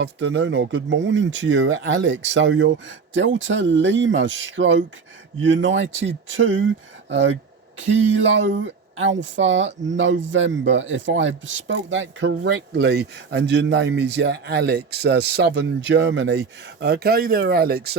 Afternoon or good morning to you, Alex. So your Delta Lima stroke United 2 Kilo Alpha November, if I've spelt that correctly, and your name is Alex, Southern Germany. Okay there, Alex.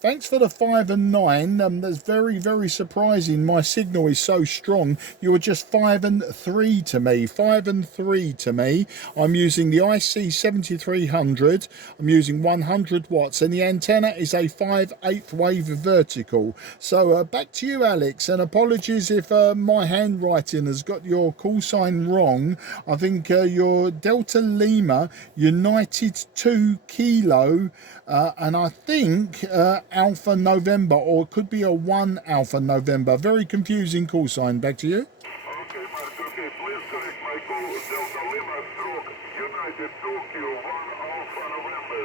Thanks for the 5 and 9. That's very surprising. My signal is so strong. You were just 5 and 3 to me. 5 and 3 to me. I'm using the IC-7300. I'm using 100 watts, and the antenna is a 5/8 wave vertical. So back to you, Alex, and apologies if my handwriting has got your call sign wrong. I think your Delta Lima United 2 Kilo, and I think Alpha November, or it could be a 1 Alpha November. Very confusing call sign. Back to you. Okay, Mark, okay, please correct my call. Delta Lima stroke United Tokyo 1 Alpha November.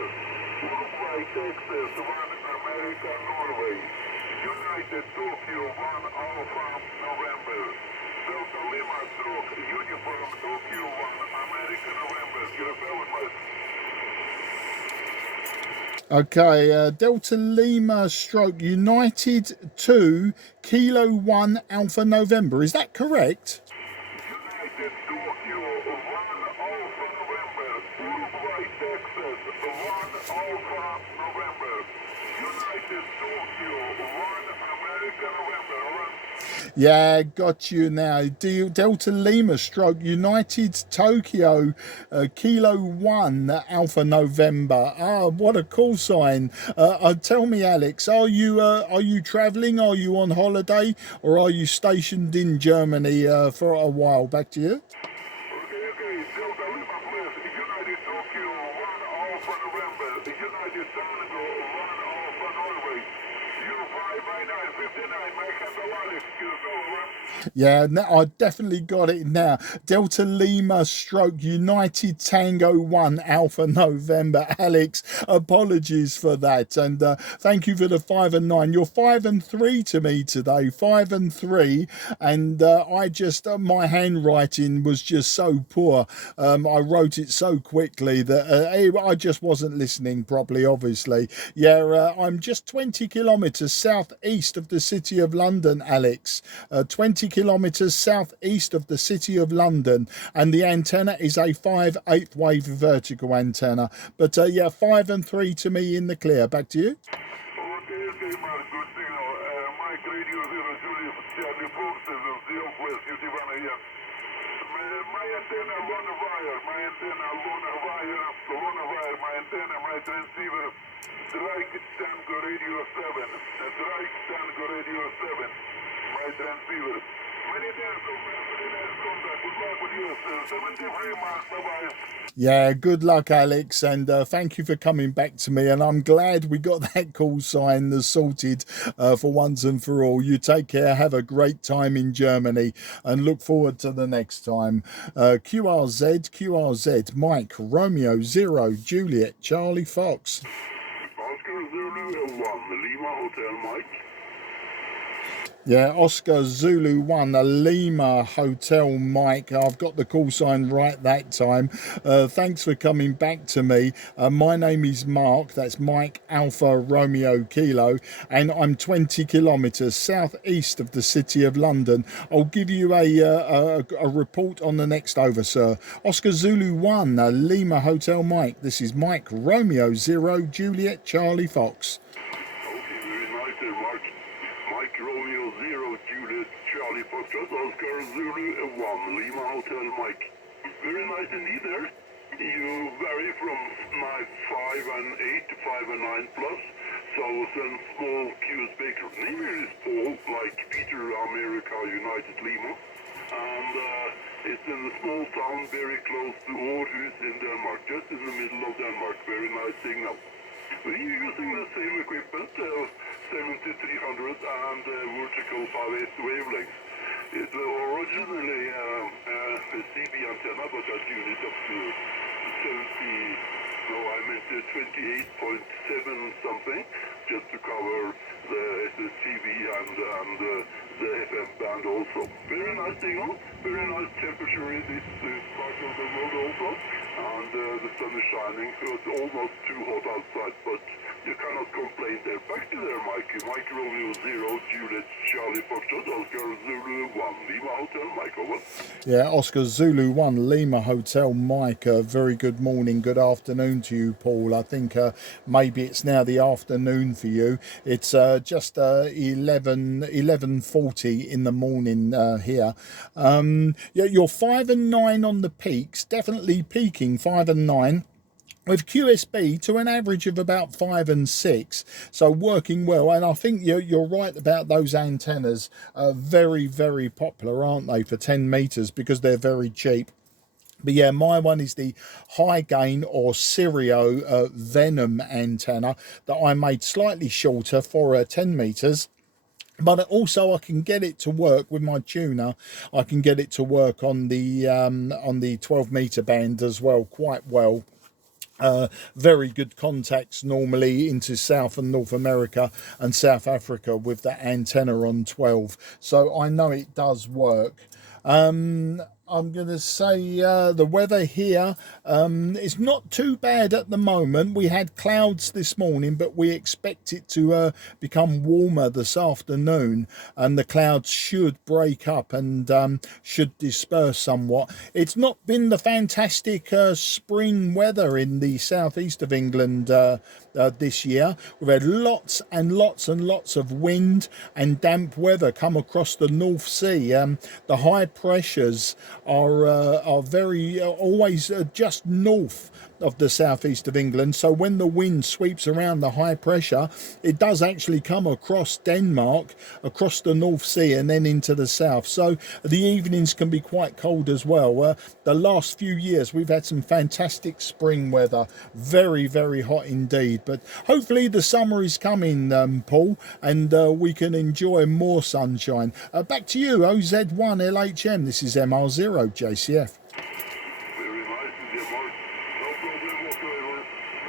Uruguay, Texas 1 America, Norway. United Tokyo 1 Alpha November. Delta Lima stroke Uniform Tokyo 1 America, November. You're very much. Okay, Delta Lima stroke United 2 Kilo 1 Alpha November. Is that correct? United Tokyo 1 Alpha November. Uruguay, Texas 1 Alpha November. United Tokyo 1 America, November. Yeah, got you now. Delta Lima stroke United Tokyo Kilo 1 Alpha November. Ah, what a call sign. Tell me, Alex, are you travelling? Are you on holiday? Or are you stationed in Germany for a while? Back to you. Okay, Delta Lima Plus, United Tokyo 1 Alpha November, United Tango 1 Alpha Norway, U59959, Mike and Alex, Yeah, I definitely got it now. Delta Lima stroke United Tango 1 Alpha November. Alex, apologies for that. And thank you for the 5 and 9. You're 5 and 3 to me today. 5 and 3. And I just, my handwriting was just so poor. I wrote it so quickly that I just wasn't listening properly, obviously. Yeah, I'm just 20 kilometres southeast of the city of London, Alex. 20 kilometres southeast of the city of London, and the antenna is a 5/8 wave vertical antenna. But yeah, 5 and 3 to me in the clear. Back to you. Okay, Mark, good signal. Mike Radio 0 Julius, Charlie Fox, 0 West, UT1 AM. My antenna, Lona wire, my antenna, my transceiver, Strike Tango Radio 7, Strike Tango Radio 7, my transceiver. Many thanks, contact. Good luck with you, 73 Mark, bye-bye. Yeah, good luck, Alex, and thank you for coming back to me. And I'm glad we got that call sign sorted for once and for all. You take care, have a great time in Germany, and look forward to the next time. QRZ, Mike, Romeo, 0, Juliet, Charlie Fox. Oscar Zulu 1, Lima Hotel, Mike. Yeah, Oscar Zulu 1, a Lima Hotel Mike. I've got the call sign right that time. Thanks for coming back to me. My name is Mark. That's Mike Alpha Romeo Kilo. And I'm 20 kilometres southeast of the city of London. I'll give you a report on the next over, sir. Oscar Zulu 1, a Lima Hotel Mike. This is Mike Romeo 0, Juliet Charlie Fox. Romeo 0, Juliet, Charlie Foxtrot, Oscar Zulu 1, Lima Hotel Mike. Very nice indeed there. You vary from 5 and 8 to 5 and 9 plus. So some small Q's baker. Name is Paul, like Peter America United Lima. And it's in a small town very close to Aarhus in Denmark, just in the middle of Denmark. Very nice signal. We're using the same equipment, 7300 and vertical 5/8 wavelength. It's originally a CB antenna, but I tuned it up to 70, no, I meant 28.7 something, just to cover the SSTV and the FM band also. Very nice signal, very nice temperature in this part of the world also. and the sun is shining, so it's almost too hot outside, but you cannot complain there. Back to there, Mike. Mike Romeo 0, Juliet Charlie Foxtrot, Oscar Zulu 1, Lima Hotel, Mike, over. Yeah, Oscar Zulu 1, Lima Hotel, Mike. Very good morning, good afternoon to you, Paul. I think maybe it's now the afternoon for you. It's just 11:40 in the morning here. Yeah, you're 5 and 9 on the peaks, definitely peaking 5 and 9. With QSB to an average of about 5 and 6, so working well. And I think you're right about those antennas. Very, very popular, aren't they, for 10 meters, because they're very cheap. But yeah, my one is the high gain or Sirio Venom antenna that I made slightly shorter for 10 meters. But also I can get it to work with my tuner. I can get it to work on the 12 meter band as well, quite well. Very good contacts normally into South and North America and South Africa with that antenna on 12, so I know it does work. I'm going to say the weather here is not too bad at the moment. We had clouds this morning, but we expect it to become warmer this afternoon, and the clouds should break up and should disperse somewhat. It's not been the fantastic spring weather in the southeast of England this year. We've had lots and lots and lots of wind and damp weather come across the North Sea. The high pressures are very always just north of the southeast of England, so when the wind sweeps around the high pressure, it does actually come across Denmark, across the North Sea, and then into the south, so the evenings can be quite cold as well. The last few years we've had some fantastic spring weather, very, very hot indeed, but hopefully the summer is coming, Paul, and we can enjoy more sunshine. Back to you, OZ1 LHM. This is MR0 JCF. Very nice, dear Mark. No problem whatsoever. A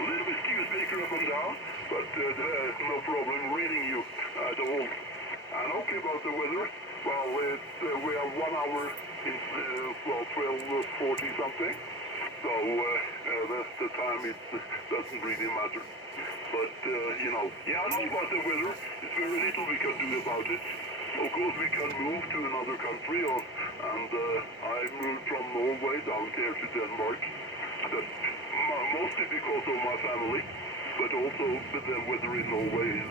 little bit skew speaker up and down, but there's no problem reading you at all. And okay about the weather, well, we have 1 hour in, 12:40 something. So that's the time, it doesn't really matter. But, you know, yeah, I know about the weather. It's very little we can do about it. Of course, we can move to another country, and I moved from Norway down here to Denmark. That's mostly because of my family, but also the weather in Norway is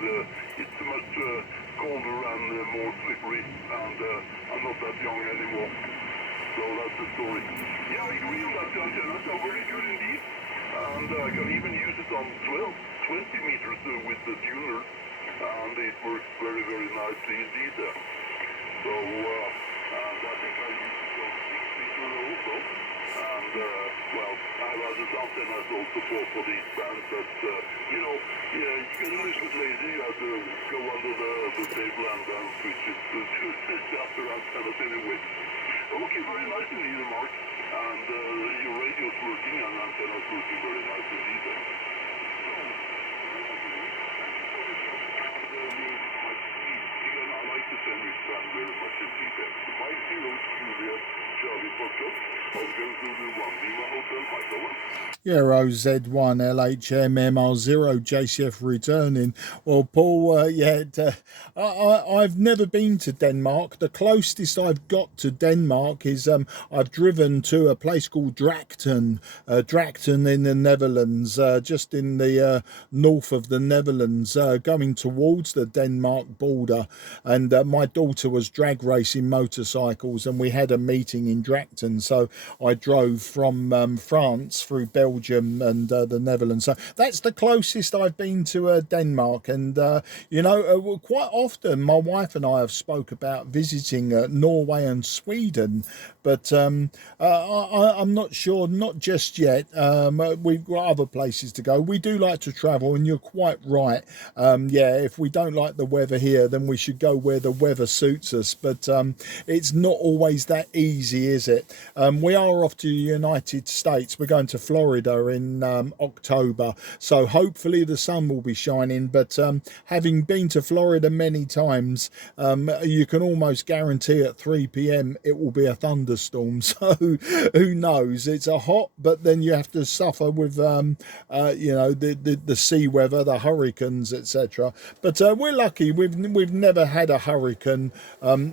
it's much colder and more slippery, and I'm not that young anymore. So that's the story. Yeah, I agree on that, antennas are very good indeed, and I can even use it on 20 meters with the tuner, and it works very, very nicely indeed. So, and I think I use it on 6 meters also, and well, I have other antennas also for these bands, but you know, yeah, you get a little bit lazy, you have to go under the table and switch it to the other antennas anyway. Okay, very nice indeed, Mark. And your radio's working and antenna's working very nice indeed. Again, I like the sandwich band very much indeed. 50 Juliet Charlie Foxtrot, Oscar Zulu 1, Lima Hotel, Mike, over. Yeah, OZ1 LHM MR0 JCF returning. Well, Paul, yeah, I've never been to Denmark. The closest I've got to Denmark is I've driven to a place called Drachten in the Netherlands, just in the north of the Netherlands, going towards the Denmark border. And my daughter was drag racing motorcycles, and we had a meeting in Drachten. So I drove from France through Belgium and the Netherlands. So that's the closest I've been to Denmark. And you know, quite often my wife and I have spoke about visiting Norway and Sweden, but I'm not sure, not just yet. We've got other places to go. We do like to travel, and you're quite right. Yeah, if we don't like the weather here, then we should go where the weather suits us, but it's not always that easy, is it? We are off to the United States. We're going to Florida Florida in October, so hopefully the sun will be shining. But having been to Florida many times, you can almost guarantee at 3 p.m. it will be a thunderstorm. So who knows? It's a hot, but then you have to suffer with you know, the sea weather, the hurricanes, etc. But we're lucky. We've never had a hurricane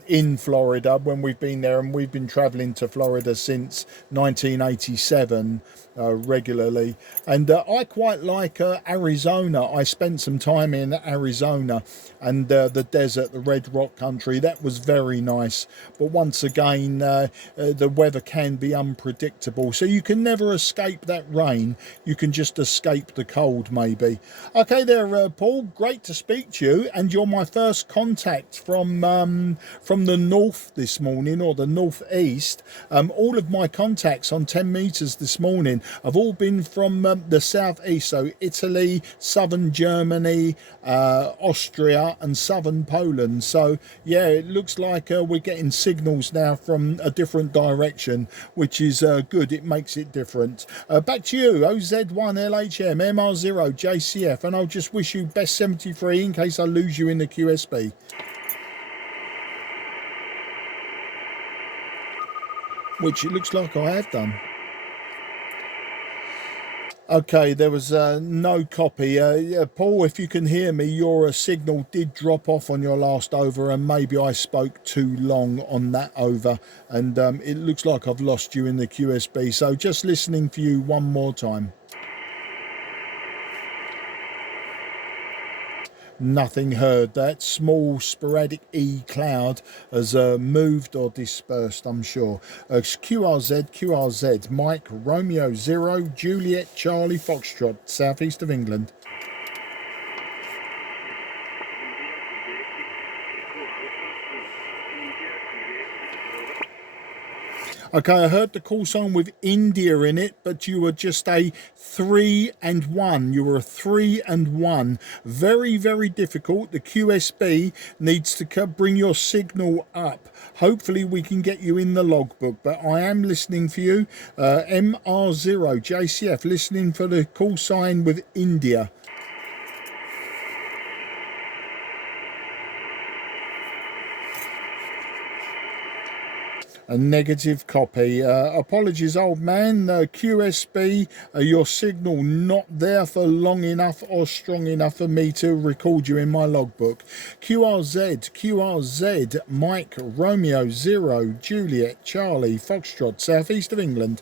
in Florida when we've been there, and we've been traveling to Florida since 1987 regularly. And I quite like Arizona. I spent some time in Arizona and the desert, the Red Rock country. That was very nice. But once again, the weather can be unpredictable, so you can never escape that rain. You can just escape the cold, maybe. Okay there, Paul, great to speak to you, and you're my first contact from the north this morning, or the northeast. All of my contacts on 10 meters this morning have all been from the southeast, so Italy, southern Germany, Austria and southern Poland. So yeah, it looks like we're getting signals now from a different direction, which is good. It makes it different. Back to you, OZ1LHM MR0JCF, and I'll just wish you best 73 in case I lose you in the QSB. Which it looks like I have done. Okay, there was no copy. Paul, if you can hear me, your signal did drop off on your last over, and maybe I spoke too long on that over, and it looks like I've lost you in the QSB. So just listening for you one more time. Nothing heard. That small sporadic E cloud has moved or dispersed, I'm sure. QRZ, Mike, Romeo 0, Juliet, Charlie, Foxtrot, southeast of England. Okay, I heard the call sign with India in it, but you were just a 3 and 1. You were a 3 and 1. Very, very difficult. The QSB needs to bring your signal up. Hopefully we can get you in the logbook, but I am listening for you. MR0 JCF, listening for the call sign with India. A negative copy. Apologies, old man. QSB, your signal not there for long enough or strong enough for me to record you in my logbook. QRZ, Mike, Romeo 0, Juliet, Charlie, Foxtrot, southeast of England.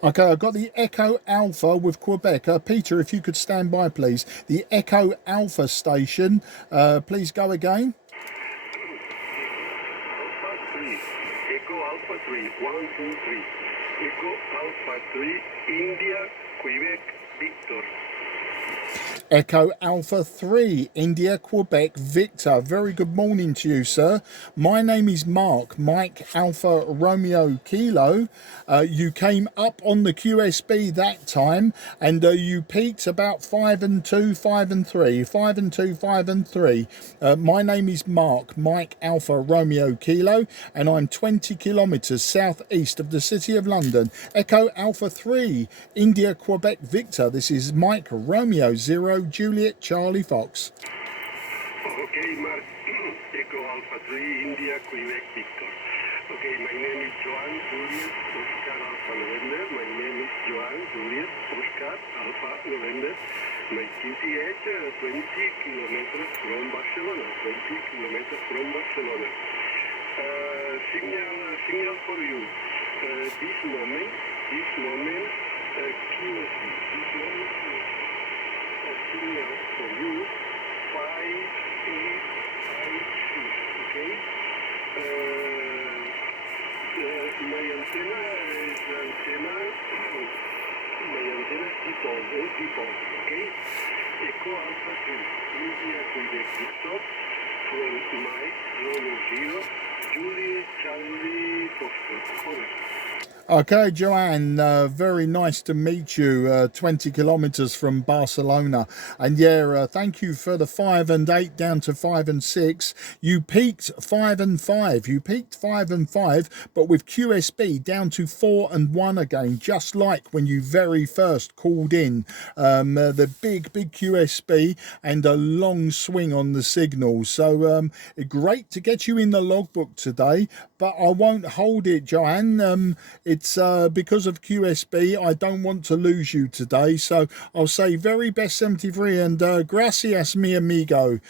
Okay, I've got the Echo Alpha with Quebec. Peter, if you could stand by, please. The Echo Alpha station, please go again. Alpha 3, Echo Alpha 3, 1, 2, 3. Echo Alpha 3, India, Quebec, Victor. Echo Alpha 3, India, Quebec, Victor. Very good morning to you, sir. My name is Mark, Mike, Alpha, Romeo, Kilo. You came up on the QSB that time, and you peaked about 5 and 2, 5 and 3, 5 and 2, 5 and 3. My name is Mark, Mike, Alpha, Romeo, Kilo, and I'm 20 kilometres southeast of the city of London. Echo Alpha 3, India, Quebec, Victor. This is Mike, Romeo 0, Juliet, Charlie, Fox. Okay, Mark. Echo Alpha 3, India, Quebec, Victor. Okay, my name is Joan Juliet Oscar Alpha November. My name is Joan Juliet Oscar Alpha November. My QTH 20 kilometers from Barcelona. 20 kilometers from Barcelona. Signal for you. This moment, QSB. This moment, signal for you. 5856. Okay. My antenna is default, okay? Echo Alpha 3, India, Quebec, Victor, from Mike, Romeo 0, Juliet, Charlie, Foxtrot, correct. Okay, Joanne, very nice to meet you. 20 kilometers from Barcelona. And yeah, thank you for the 5 and 8 down to 5 and 6. You peaked 5 and 5. You peaked 5 and 5, but with QSB down to 4 and 1 again, just like when you very first called in. The big QSB and a long swing on the signal. So great to get you in the logbook today, but I won't hold it, Joanne. It's because of QSB. I don't want to lose you today, so I'll say very best 73 and gracias, mi amigo.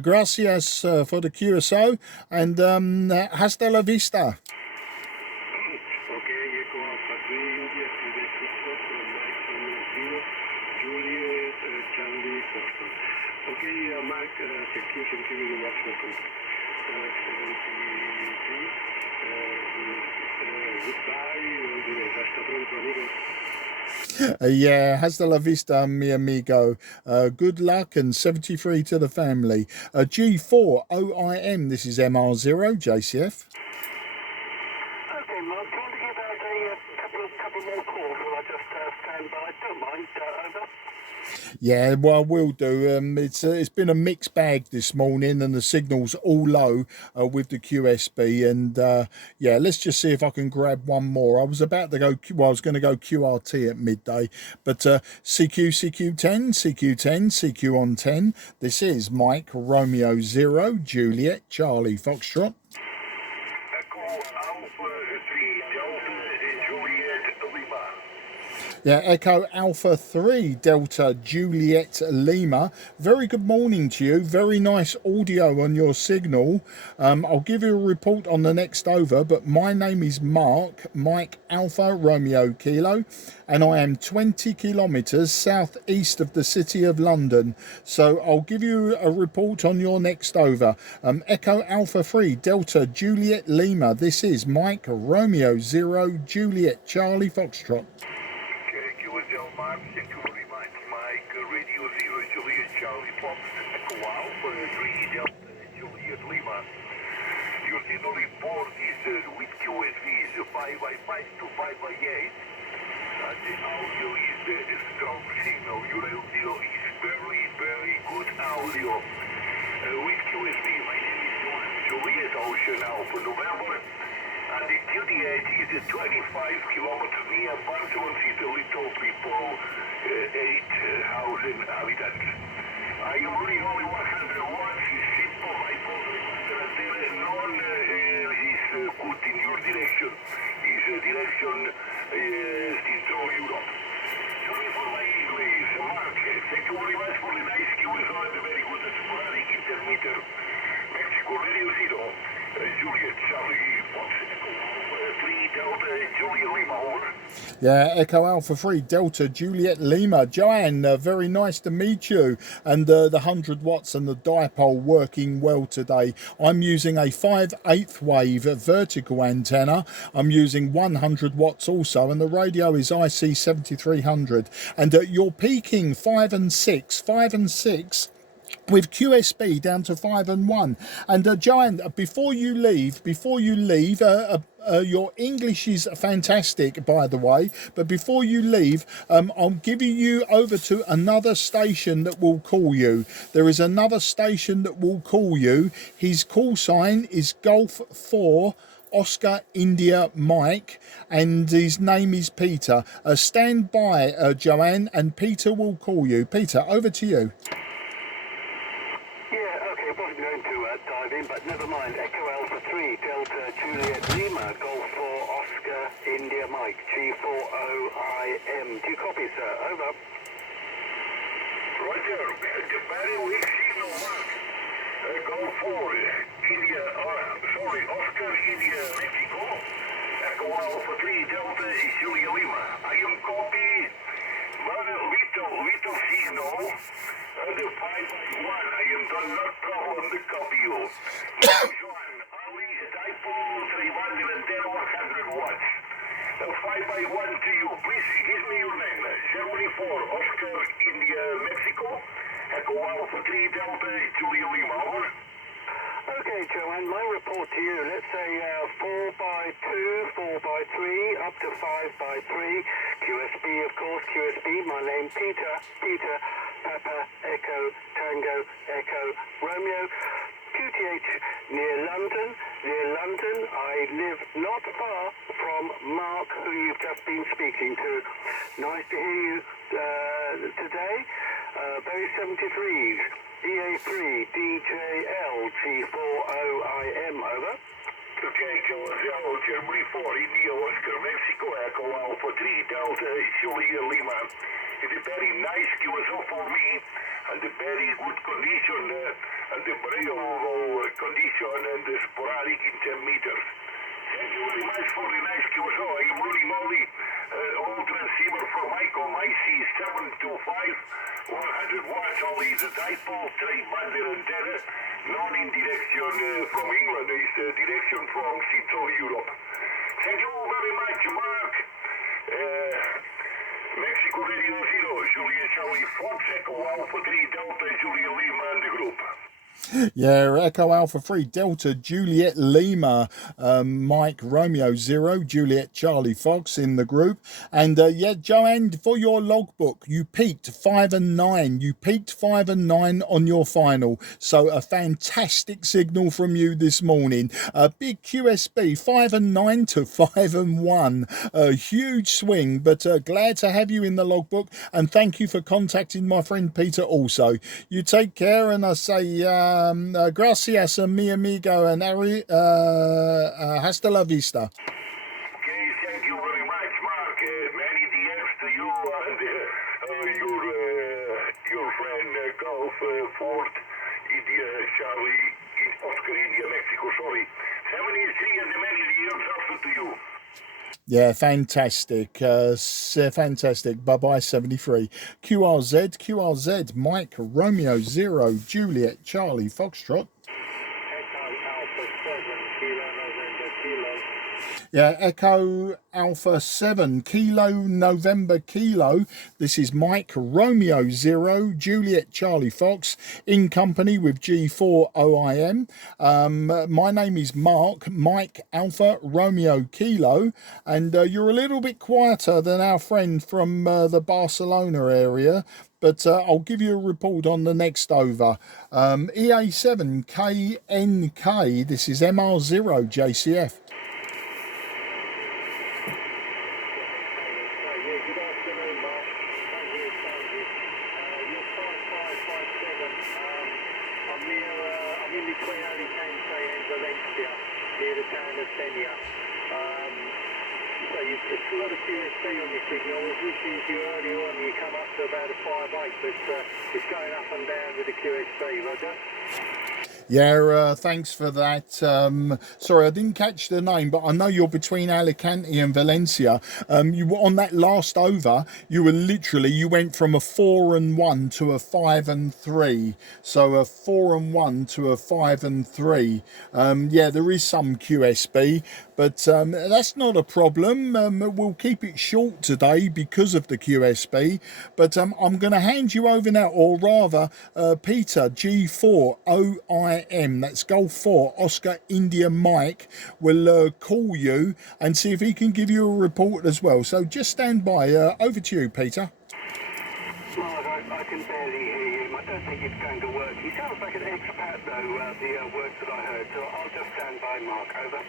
Gracias for the QSO and hasta la vista. Mike, CQ10m Yeah, hasta la vista, mi amigo. Good luck and 73 to the family. G4OIM, this is MR0, JCF. Okay, Mark, do you want to give out a couple more calls while I just stand by? Don't mind, over. Yeah, well, we'll do. It's been a mixed bag this morning, and the signal's all low with the QSB. And yeah, let's just see if I can grab one more. I was about to go. Well, I was going to go QRT at midday, but CQ10, CQ on 10. This is Mike Romeo 0 Juliet Charlie Foxtrot. Yeah, Echo Alpha 3 Delta Juliet Lima. Very good morning to you. Very nice audio on your signal. I'll give you a report on the next over, but my name is Mark, Mike Alpha Romeo Kilo, and I am 20 kilometres southeast of the city of London. So I'll give you a report on your next over. Echo Alpha 3 Delta Juliet Lima. This is Mike Romeo 0 Juliet Charlie Foxtrot. Mike, Radio 0, Juliet Charlie Fox, Echo Alpha 3 Delta Juliet Lima. Your signal report is with QSVs 5x5 to 5x8. The audio is a strong signal. Your audio is very good audio. With QSV, my name is Juliet Ocean Alpha November. And the QD8 is 25 kilometers near Barcelona City, little people, 8,000 inhabitants. I am running only 100 watts, it's simple, I put none is put in your direction. Is direction Central Europe. Sorry for my English, Mark. Thank you very much for the nice QSO and the very good sporadic intermitter. Mexico Radio 0, Juliet Charlie Fox, Echo Alpha 3 Delta Juliet Lima, over. Yeah, Echo Alpha 3 Delta Juliet Lima. Joanne, very nice to meet you. And the 100 watts and the dipole working well today. I'm using a 5/8 wave vertical antenna. I'm using 100 watts also, and the radio is IC-7300. And you're peaking 5 and 6 with QSB down to 5 and 1. And Joanne, before you leave, your English is fantastic, by the way, but before you leave, I'm giving you over to another station that will call you. There is another station that will call you. His call sign is Golf 4 Oscar India Mike, and his name is Peter. Stand by, Joanne, and Peter will call you. Peter, over to you. Dive in, but never mind. Echo Alpha 3 Delta Juliet Lima, Golf 4 Oscar India Mike, G4OIM. Do you copy, sir? Over. Roger. Very weak signal, Mark. Golf 4 India, Oscar India Mexico. Echo Alpha 3 Delta Juliet Lima. I am copy. Little signal. The 5x1, I am not problem to copy you. John, only dipole 310 100 watts. 5x1 to you. Please give me your name. 74 Oscar India Mexico. Echo Alpha 3 Delta Julia Lima, over. Okay, Joanne, my report to you, let's say 4 by 2, 4 by 3, up to 5 by 3, QSB, of course, QSB, my name, Peter, Papa, Echo, Tango, Echo, Romeo, QTH, near London, I live not far from Mark, who you've just been speaking to. Nice to hear you today. Berry 73s, EA3, DJL, G40IM, over. Okay, QSL, Germany 4, India, Oscar, Mexico, Echo Alpha 3, Delta, Julia Lima. It's a very nice QSL for me, and a very good condition, and the variable condition, and the sporadic in 10 meters. Thank you very much for the nice QSL. I'm running only old transceiver from Icom IC-725, 100 watts, only the dipole, straight banded antenna, not in direction from England, it's direction from Central Europe. Thank you very much, Mark. Mexico Radio 0, Julia Charlie Fox, Echo Alpha 3, Delta, Julia Lima, and the group. Yeah, Echo Alpha 3, Delta, Juliet Lima, Mike Romeo 0, Juliet Charlie Fox in the group. And yeah, Joanne, for your logbook, you peaked 5 and 9. You peaked 5 and 9 on your final. So a fantastic signal from you this morning. A big QSB, 5 and 9 to 5 and 1. A huge swing, but glad to have you in the logbook. And thank you for contacting my friend Peter also. You take care, and I say... gracias, mi amigo, and hasta la vista. Okay, thank you very much, Mark. Many DMs to you and your friend Golf Ford, India, Charlie, Oscar, India, Mexico, sorry. 73 and many DMs also to you. Yeah, fantastic. Fantastic. Bye-bye, 73. QRZ, Mike, Romeo 0, Juliet, Charlie, Foxtrot. Yeah, Echo Alpha 7, Kilo November Kilo. This is Mike Romeo 0, Juliet Charlie Fox, in company with G40IM. My name is Mark, Mike Alpha Romeo Kilo, and you're a little bit quieter than our friend from the Barcelona area. But I'll give you a report on the next over. EA7KNK, this is MR0 JCF. Yeah, thanks for that. Sorry, I didn't catch the name, but I know you're between Alicante and Valencia. You were on that last over. You went from a 4 and 1 to a 5 and 3. So a 4 and 1 to a 5 and 3. Yeah, there is some QSB, but that's not a problem. We'll keep it short today because of the QSB. But I'm going to hand you over now, or rather, Peter, G40IM, that's Golf 4, Oscar India Mike, will call you and see if he can give you a report as well. So just stand by. Over to you, Peter. Mark, I can barely hear him. I don't think it's going to work. He sounds like an expat, though, the words that I heard. So I'll just stand by, Mark. Over.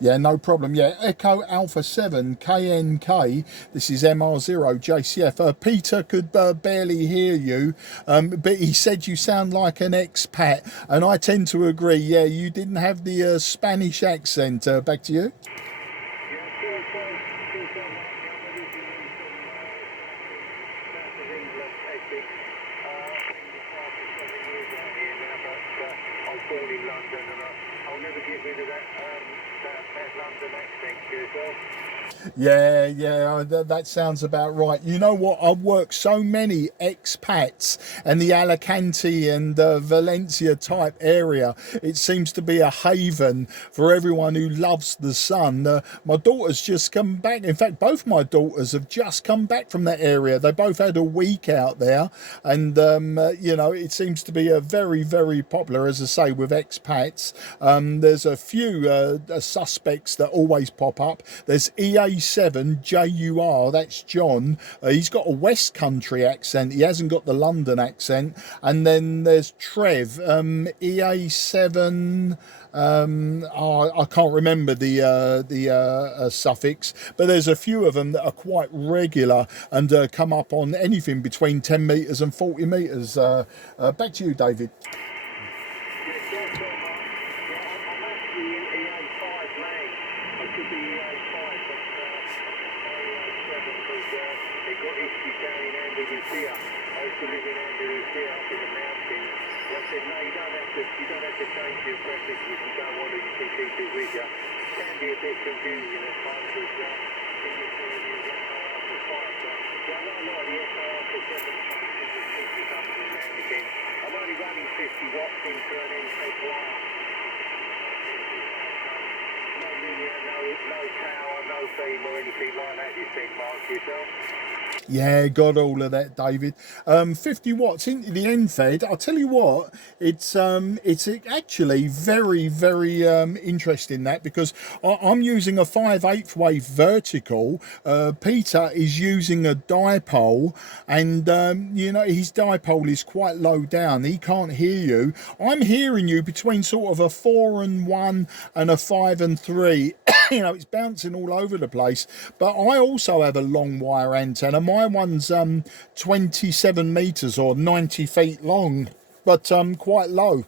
Yeah, no problem. Yeah, Echo Alpha 7 KNK. This is MR0 JCF. Peter could barely hear you, but he said you sound like an expat, and I tend to agree. Yeah, you didn't have the Spanish accent. Back to you. Yeah, yeah, that sounds about right. You know what? I've worked so many expats and the Alicante and Valencia type area. It seems to be a haven for everyone who loves the sun. My daughter's just come back. In fact, both my daughters have just come back from that area. They both had a week out there, and you know, it seems to be a very, very popular, as I say, with expats. There's a few suspects that always pop up. There's EA7JUR, that's John. He's got a West Country accent. He hasn't got the London accent. And then there's Trev, EA7. I can't remember the suffix, but there's a few of them that are quite regular and come up on anything between 10 metres and 40 metres. Back to you, David. You don't have to change your preference if you don't want to, you can keep it with you. It can be a bit confusing at times with in this area of the fire. So I know a lot of the SAR for 7 changes and switches up and down again. I'm only running 50 watts into an NZ wire. No tower, no beam or anything like that, you think, Mark, yourself? Yeah, got all of that, David. 50 watts into the NFED. I'll tell you what, it's actually very, very interesting that, because I'm using a 5/8 wave vertical. Peter is using a dipole, and you know, his dipole is quite low down. He can't hear you. I'm hearing you between sort of a 4 and 1 and a 5 and 3. You know, it's bouncing all over the place. But I also have a long wire antenna. My one's 27 meters or 90 feet long, but quite low,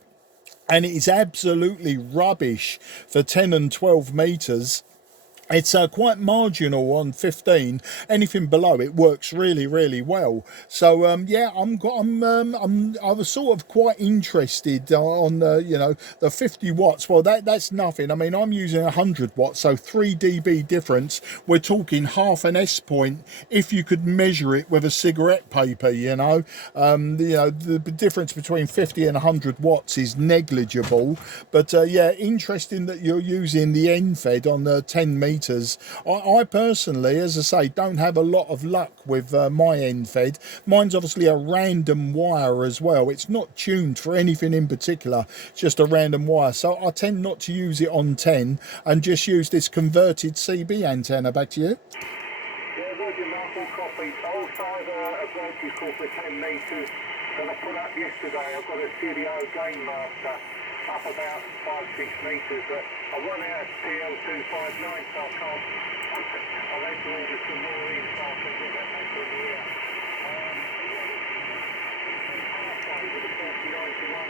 and it is absolutely rubbish for 10 and 12 meters. It's quite marginal on 15. Anything below it works really, really well. So yeah, I was sort of quite interested on you know, the 50 watts. Well, that's nothing. I mean, I'm using 100 watts, so 3 dB difference. We're talking half an S point if you could measure it with a cigarette paper. You know, the difference between 50 and 100 watts is negligible. But yeah, interesting that you're using the NFED on the 10 meters. I personally, as I say, don't have a lot of luck with my NFED. Mine's obviously a random wire as well. It's not tuned for anything in particular, just a random wire. So I tend not to use it on 10 and just use this converted CB antenna. Back to you. Yeah, Roger, Mark, copy. I also have a branch called for 10 metres that I put up yesterday. I've got a studio Game Master up about 5-6 metres, but I run out of PL259, so I can't. I'll have to order some more in, so I can get that back in here. Halfway with a 49 to 1.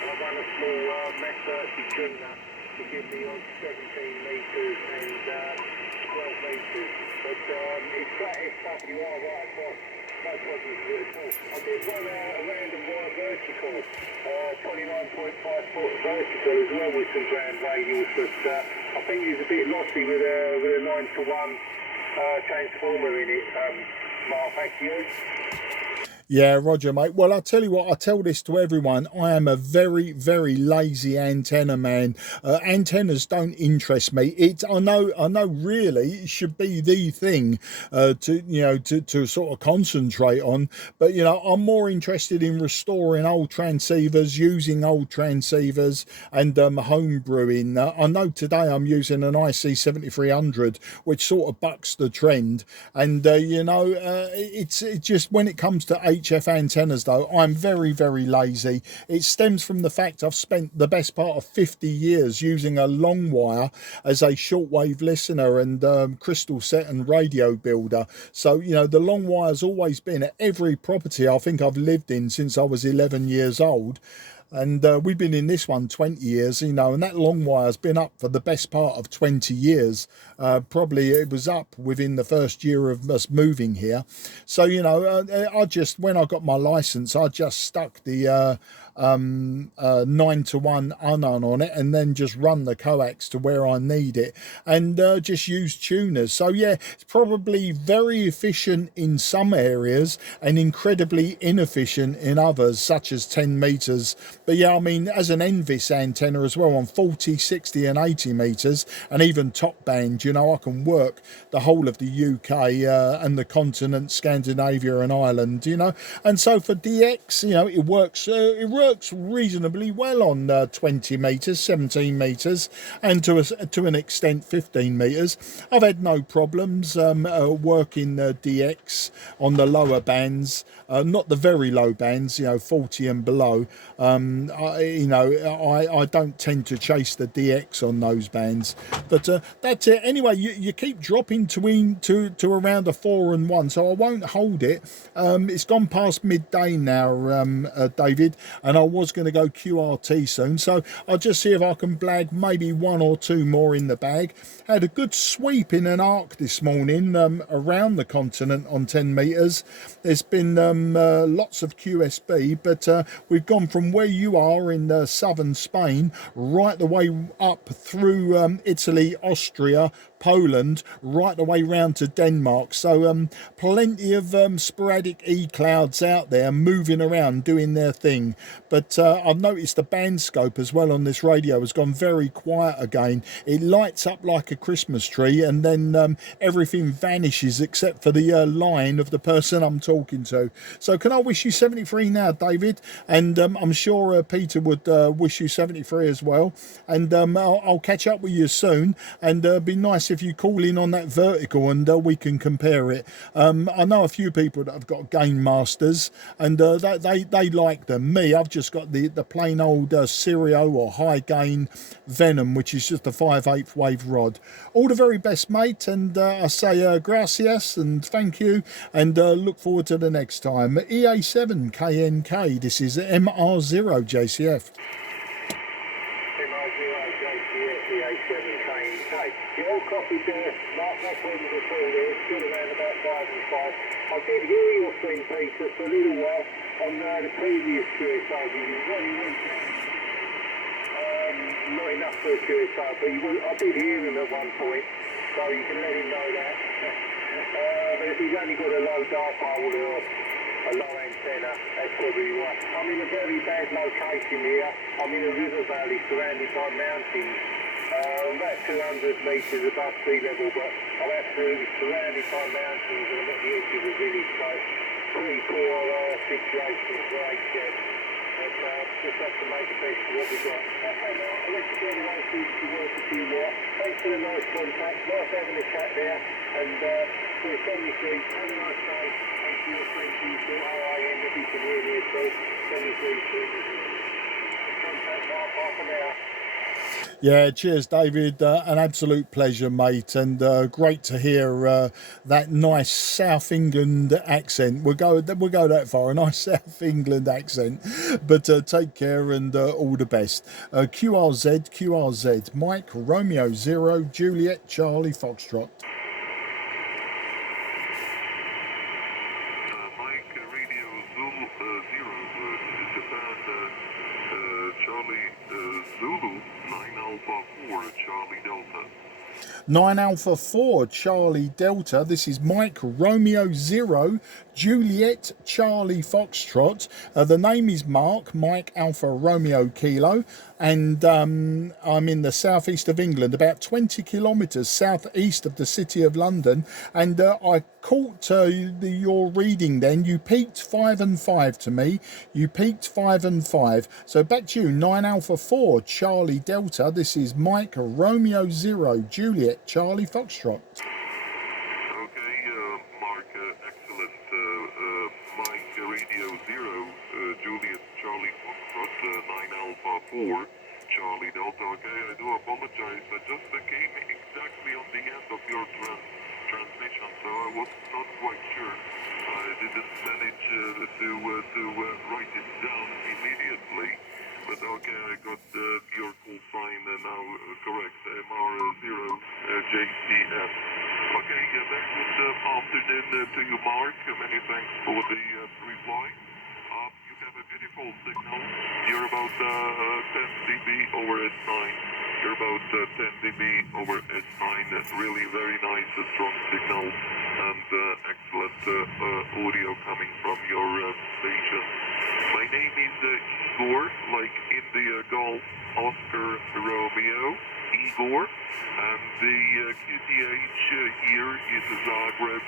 And I run a small Mac 30 tuner to give me on 17 metres and 12 metres. But it's flat SWR right across, no problems with it at all. I did run a random wire vertical, 29.5 foot vertical as well with some ground radials, but I think it's a bit lossy with a 9 to 1 transformer in it. Mark, back to you. Yeah, Roger, mate. Well, I'll tell you what, I tell this to everyone. I am a very, very lazy antenna man. Antennas don't interest me. I know really it should be the thing to sort of concentrate on. But, you know, I'm more interested in restoring old transceivers, using old transceivers and home brewing. I know today I'm using an IC-7300, which sort of bucks the trend. And, it's just when it comes to HF antennas, though, I'm very, very lazy. It stems from the fact I've spent the best part of 50 years using a long wire as a shortwave listener and crystal set and radio builder. So, you know, the long wire's always been at every property I think I've lived in since I was 11 years old. And we've been in this one 20 years, you know, and that long wire's been up for the best part of 20 years. Probably it was up within the first year of us moving here. So, you know, when I got my license, I just stuck the 9-to-1 unknown on it, and then just run the coax to where I need it, and just use tuners. So yeah, it's probably very efficient in some areas and incredibly inefficient in others, such as 10 meters. But yeah, I mean, as an NVIS antenna as well, on 40, 60 and 80 meters, and even top band, you know, I can work the whole of the UK and the continent, Scandinavia and Ireland, you know. And so for DX, you know, it works reasonably well on 20 meters, 17 meters, and to an extent 15 meters. I've had no problems working DX on the lower bands, not the very low bands, you know, 40 and below. I don't tend to chase the DX on those bands, but that's it. Anyway, you keep dropping to around a 4 and 1, so I won't hold it. It's gone past midday now, David, and I was going to go QRT soon, so I'll just see if I can blag maybe 1 or 2 more in the bag. Had a good sweep in an arc this morning around the continent on 10 meters. There's been lots of QSB, but we've gone from where you are in southern Spain right the way up through Italy, Austria, Poland, right the way round to Denmark. So plenty of sporadic E-clouds out there moving around doing their thing. But I've noticed the band scope as well on this radio has gone very quiet again. It lights up like a Christmas tree, and then everything vanishes except for the line of the person I'm talking to. So can I wish you 73 now, David? And I'm sure Peter would wish you 73 as well. And I'll catch up with you soon, and be nice if you call in on that vertical and we can compare it. I know a few people that have got Gain Masters, and they like them. Me, I've just got the plain old Sirio or high gain Venom, which is just a 5/8 wave rod. All the very best, mate, and I say gracias and thank you, and look forward to the next time. EA7KNK, this is MR0 JCF. The old coffee there, Mark, no problems at all there, it's still around about 5 and 5. I did hear your thing, Peter, for a little while on the previous QSO, but you really went down. Not enough for a QSO, but I did hear him at one point, so you can let him know that. But if he's only got a low dipole or a low antenna, that's probably why. I'm in a very bad location here. I'm in a river valley surrounded by mountains. About 200 metres above sea level, but I'm absolutely surrounded by mountains and I'm at the edge of the village, so pretty poor situation for HF. But just have to make the best of what we've got. I'll let you get away so you can work a few more. Thanks for the nice contact, nice having a chat there, and for 73, have a nice day, and for your friend RIN, if you can hear me at all, 73 contact half an hour. Yeah, cheers, David. An absolute pleasure, mate, and great to hear that nice South England accent. We'll go that far, a nice South England accent. But take care and all the best. QRZ, Mike, Romeo 0, Juliet, Charlie, Foxtrot. Mike, Radio Zulu 0, Japan, Charlie Zulu, 9 Alpha 4, Charlie Delta. 9 Alpha 4, Charlie Delta. This is Mike, Romeo 0, Juliet, Charlie Foxtrot. The name is Mark, Mike Alpha Romeo Kilo, and I'm in the southeast of England, about 20 kilometres southeast of the city of London, and I caught your reading then. You peaked 5 and 5 to me. You peaked 5 and 5. So back to you, 9 Alpha 4, Charlie Delta. This is Mike, Romeo 0, Juliet, Charlie Foxtrot. Okay, Mark, excellent. Mike, Radio 0, Juliet, Charlie Foxtrot, 9 Alpha 4, Charlie Delta. Okay, I do apologize. I just came exactly on the end of your transmission, so I was not quite sure. I didn't manage to write it down immediately. But okay, I got your full sign now correct, MR0 JCF. Okay, very good afternoon to you, Mark. Many thanks for the reply. You have a beautiful call signal. You're about 10 dB over S9. You're about 10 dB over S9. Really very nice, strong signal, and excellent audio coming from your station. My name is Igor, like India Golf Oscar Romeo, Igor, and the QTH here is Zagreb,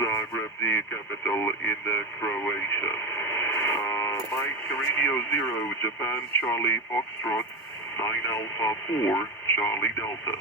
the capital in Croatia. Mike Radio 0, Japan Charlie Foxtrot, 9 Alpha 4, Charlie Delta.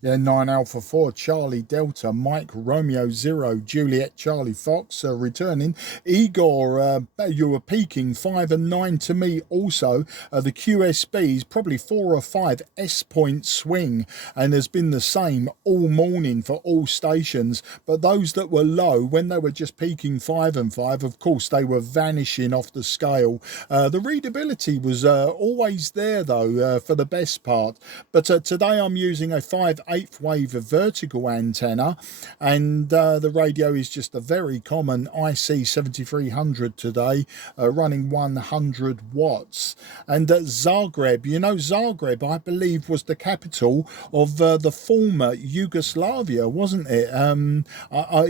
Yeah, 9 Alpha 4, Charlie Delta, Mike Romeo 0, Juliet Charlie Fox, returning. Igor, you were peaking 5 and 9 to me also. The QSB is probably 4 or 5 S-point swing, and has been the same all morning for all stations. But those that were low, when they were just peaking 5 and 5, of course, they were vanishing off the scale. The readability was always there, though, for the best part. But today I'm using a 5/8 wave vertical antenna, and the radio is just a very common IC-7300 today, running 100 watts. And Zagreb, you know, Zagreb, I believe, was the capital of the former Yugoslavia, wasn't it?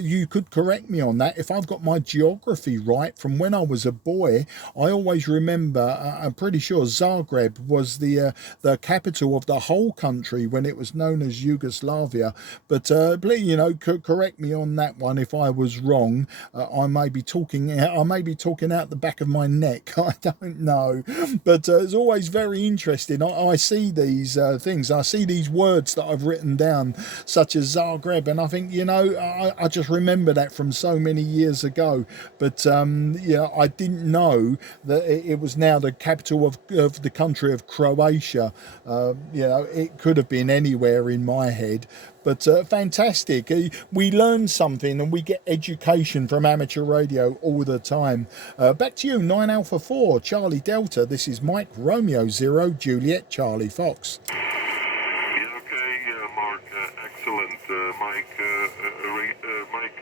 You could correct me on that if I've got my geography right. From when I was a boy, I always remember, I'm pretty sure Zagreb was the capital of the whole country when it was known as Yugoslavia. But please, you know, correct me on that one if I was wrong. I may be talking out the back of my neck. I don't know, but it's always very interesting. I see these things. I see these words that I've written down, such as Zagreb, and I think, you know, I just remember that from so many years ago. But yeah, I didn't know that it was now the capital of the country of Croatia. You know, it could have been anywhere in my head. But fantastic. We learn something and we get education from amateur radio all the time. Back to you, 9 Alpha 4, Charlie Delta. This is Mike Romeo 0, Juliet Charlie Fox. Yeah, okay, Mark, excellent. Mike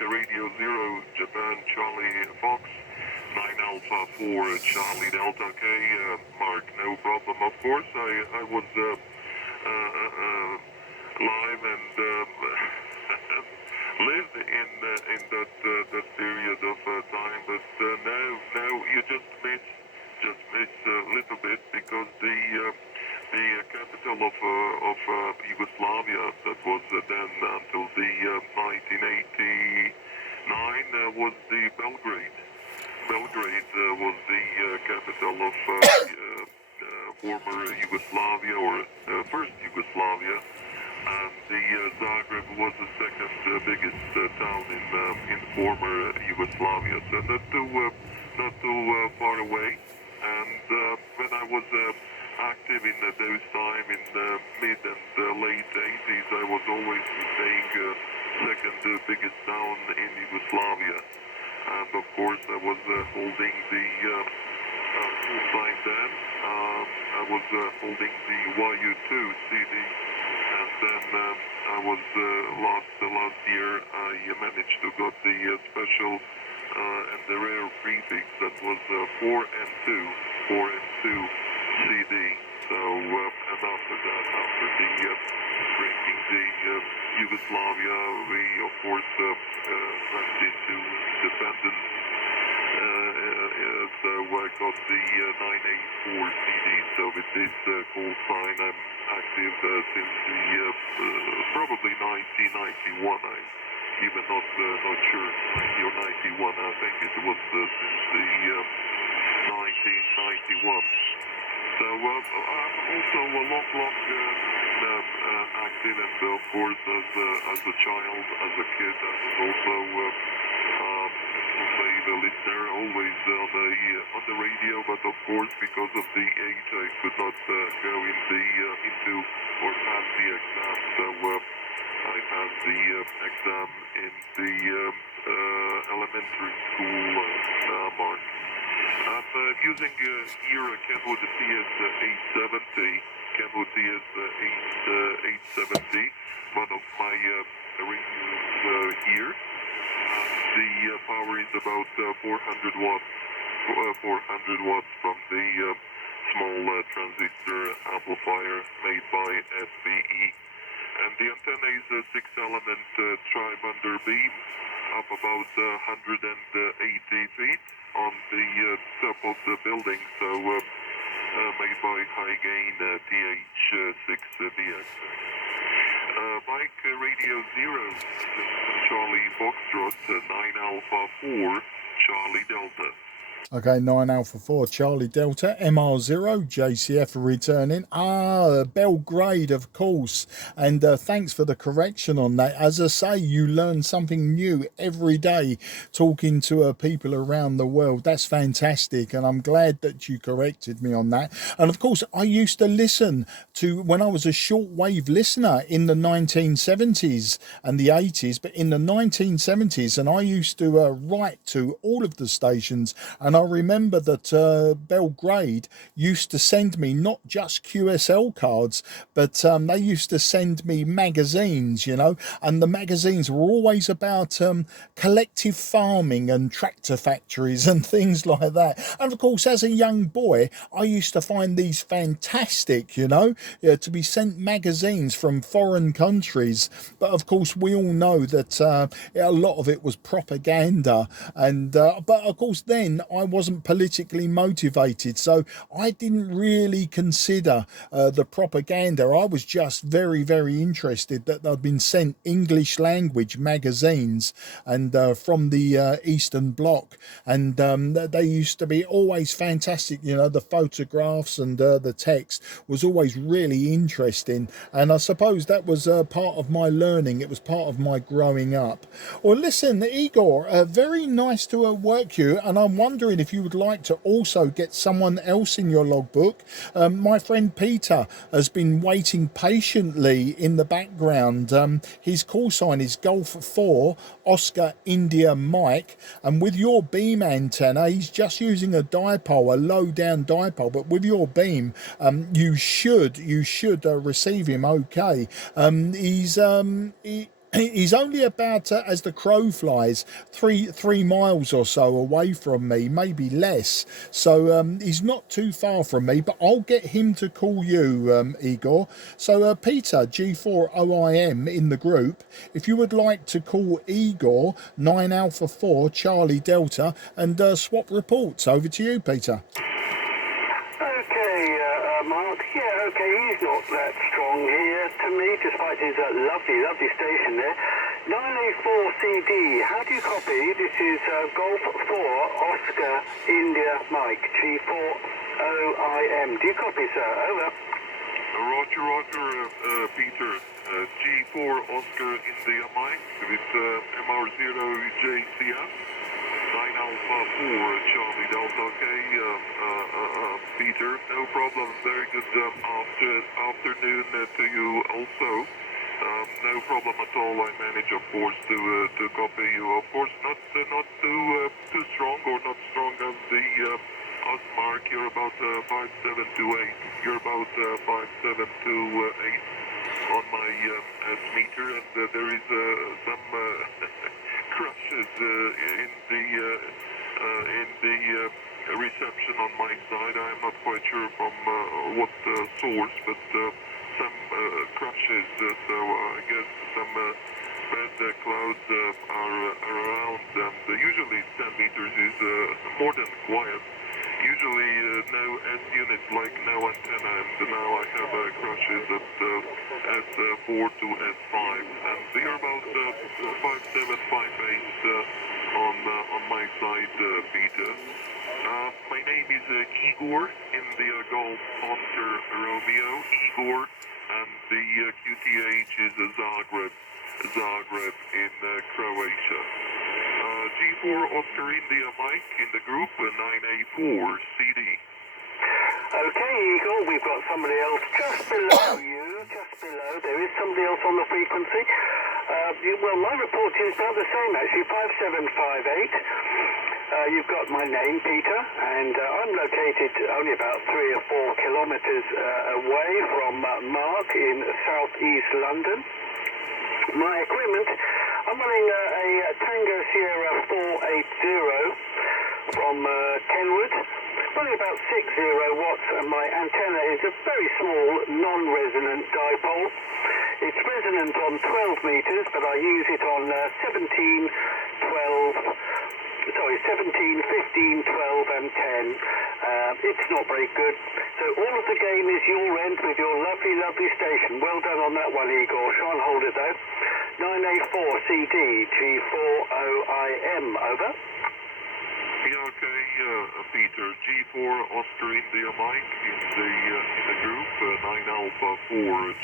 Radio 0, Japan Charlie Fox, 9 Alpha 4, Charlie Delta. Okay, Mark, no problem. Of course, I was live and lived in that period of time, but now you just miss a little bit, because the capital of Yugoslavia, that was then until the 1989, was the Belgrade. Belgrade was the capital of former Yugoslavia, or first Yugoslavia, and the Zagreb was the second biggest town in former Yugoslavia, so not too far away. And when I was active in those time, in the mid and late 80s, I was always saying second biggest town in Yugoslavia. And of course, I was holding the full time then. I was holding the YU2 CD, and then I was last year I managed to got the special and the rare prefix that was 4N2 CD. So and after that, after the breaking the Yugoslavia, we of course went into independence. So I got the 984 CD. So with this call sign, I'm active since the probably 1991. I'm even not sure, 90 or 91. I think it was since the 1991. So I'm also a long active, and of course as a child, as a kid, I was also the listener, always on the radio. But of course, because of the age, I could not go into or pass the exam. So I passed the exam in the elementary school, Mark. I'm using here a Kenwood TS-870, Kenwood TS-870, one of my radios here. The power is about 400 watts, 400 watts from the small transistor amplifier made by SPE. And the antenna is a 6-element tri-bundle beam up about 180 feet on the top of the building, so made by high gain TH6BX. Mike Radio 0, Charlie Foxtrot, 9 Alpha 4, Charlie Delta. Okay, 9 Alpha 4, Charlie Delta, MR0, JCF returning. Belgrade, of course. And thanks for the correction on that. As I say, you learn something new every day talking to people around the world. That's fantastic. And I'm glad that you corrected me on that. And of course, I used to listen to, when I was a shortwave listener in the 1970s and the 80s, but in the 1970s, and I used to write to all of the stations, and I remember that Belgrade used to send me not just QSL cards, but they used to send me magazines, you know, and the magazines were always about collective farming and tractor factories and things like that. And of course, as a young boy, I used to find these fantastic, you know, to be sent magazines from foreign countries. But of course, we all know that a lot of it was propaganda. And but of course, then I wasn't politically motivated, so I didn't really consider the propaganda. I was just very, very interested that they'd been sent English language magazines and from the Eastern Bloc, and they used to be always fantastic. You know, the photographs and the text was always really interesting, and I suppose that was part of my learning. It was part of my growing up. Well, listen, Igor, very nice to work you, and I'm wondering if you would like to also get someone else in your logbook. My friend Peter has been waiting patiently in the background. His call sign is Golf 4 Oscar India Mike, and with your beam antenna, he's just using a dipole, a low down dipole, but with your beam, you should receive him okay. He's only about, as the crow flies, three miles or so away from me, maybe less. So he's not too far from me, but I'll get him to call you, Igor. So Peter, G4OIM in the group, if you would like to call Igor, 9 Alpha 4, Charlie Delta, and swap reports. Over to you, Peter. Mark, yeah, okay, he's not that strong here to me, despite his lovely station there. 9A4CD, how do you copy? This is Golf 4 Oscar India Mike, G4OIM. Do you copy, sir? Over. Roger, Peter. G4 Oscar India Mike with MR0JCF. 9 Alpha 4 Charlie Delta, okay, Peter, no problem, very good afternoon to you also, no problem at all. I manage, of course, to copy you, of course, not too strong or not strong as the us Mark. You're about 5728, you're about 5728 on my S-meter, and there is some crashes in the reception on my side. I'm not quite sure from what source, but some crashes, so I guess some bad clouds are around, and usually 10 meters is more than quiet. Usually no S units, like no antenna, and now I have crashes at S4 to S5, and they are about 5758 on my side, Peter. My name is Igor, India Golf Oscar Romeo, Igor, and the QTH is Zagreb in Croatia. G4 Oscar India Mike in the group, 9A4 CD. Okay, Eagle, we've got somebody else just below you, just below. There is somebody else on the frequency. Well, my report is about the same, actually, 5758. You've got my name, Peter, and I'm located only about 3 or 4 kilometres away from Mark in southeast London. My equipment, I'm running a Tango Sierra 480 from Kenwood. Running about 60 watts, and my antenna is a very small non-resonant dipole. It's resonant on 12 meters, but I use it on 17, 15, 12 and 10. It's not very good. So all of the game is your end with your lovely, lovely station. Well done on that one, Igor. Try and hold it though. 9A4CD, G40IM, over. Yeah, okay, Peter. G4 Oscar India Mike in the group, 9 Alpha 4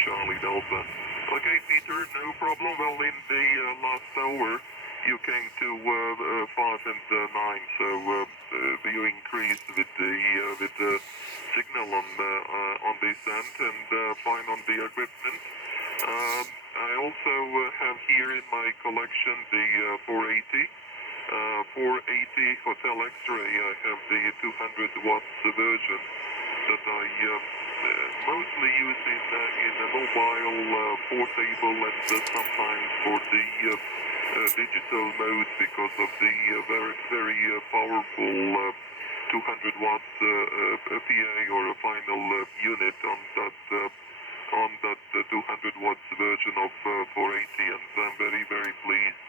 Charlie Delta. Okay, Peter, no problem. Well, in the last hour, you came to 5 and 9, so you increased with the signal on this end and fine on the equipment. I also have here in my collection the 480. 480 Hotel X-Ray. I have the 200 watts version that I mostly use in a mobile, portable, and sometimes for the digital mode because of the very powerful 200 watts PA or a final unit on that 200 watts version of 480, and I'm very pleased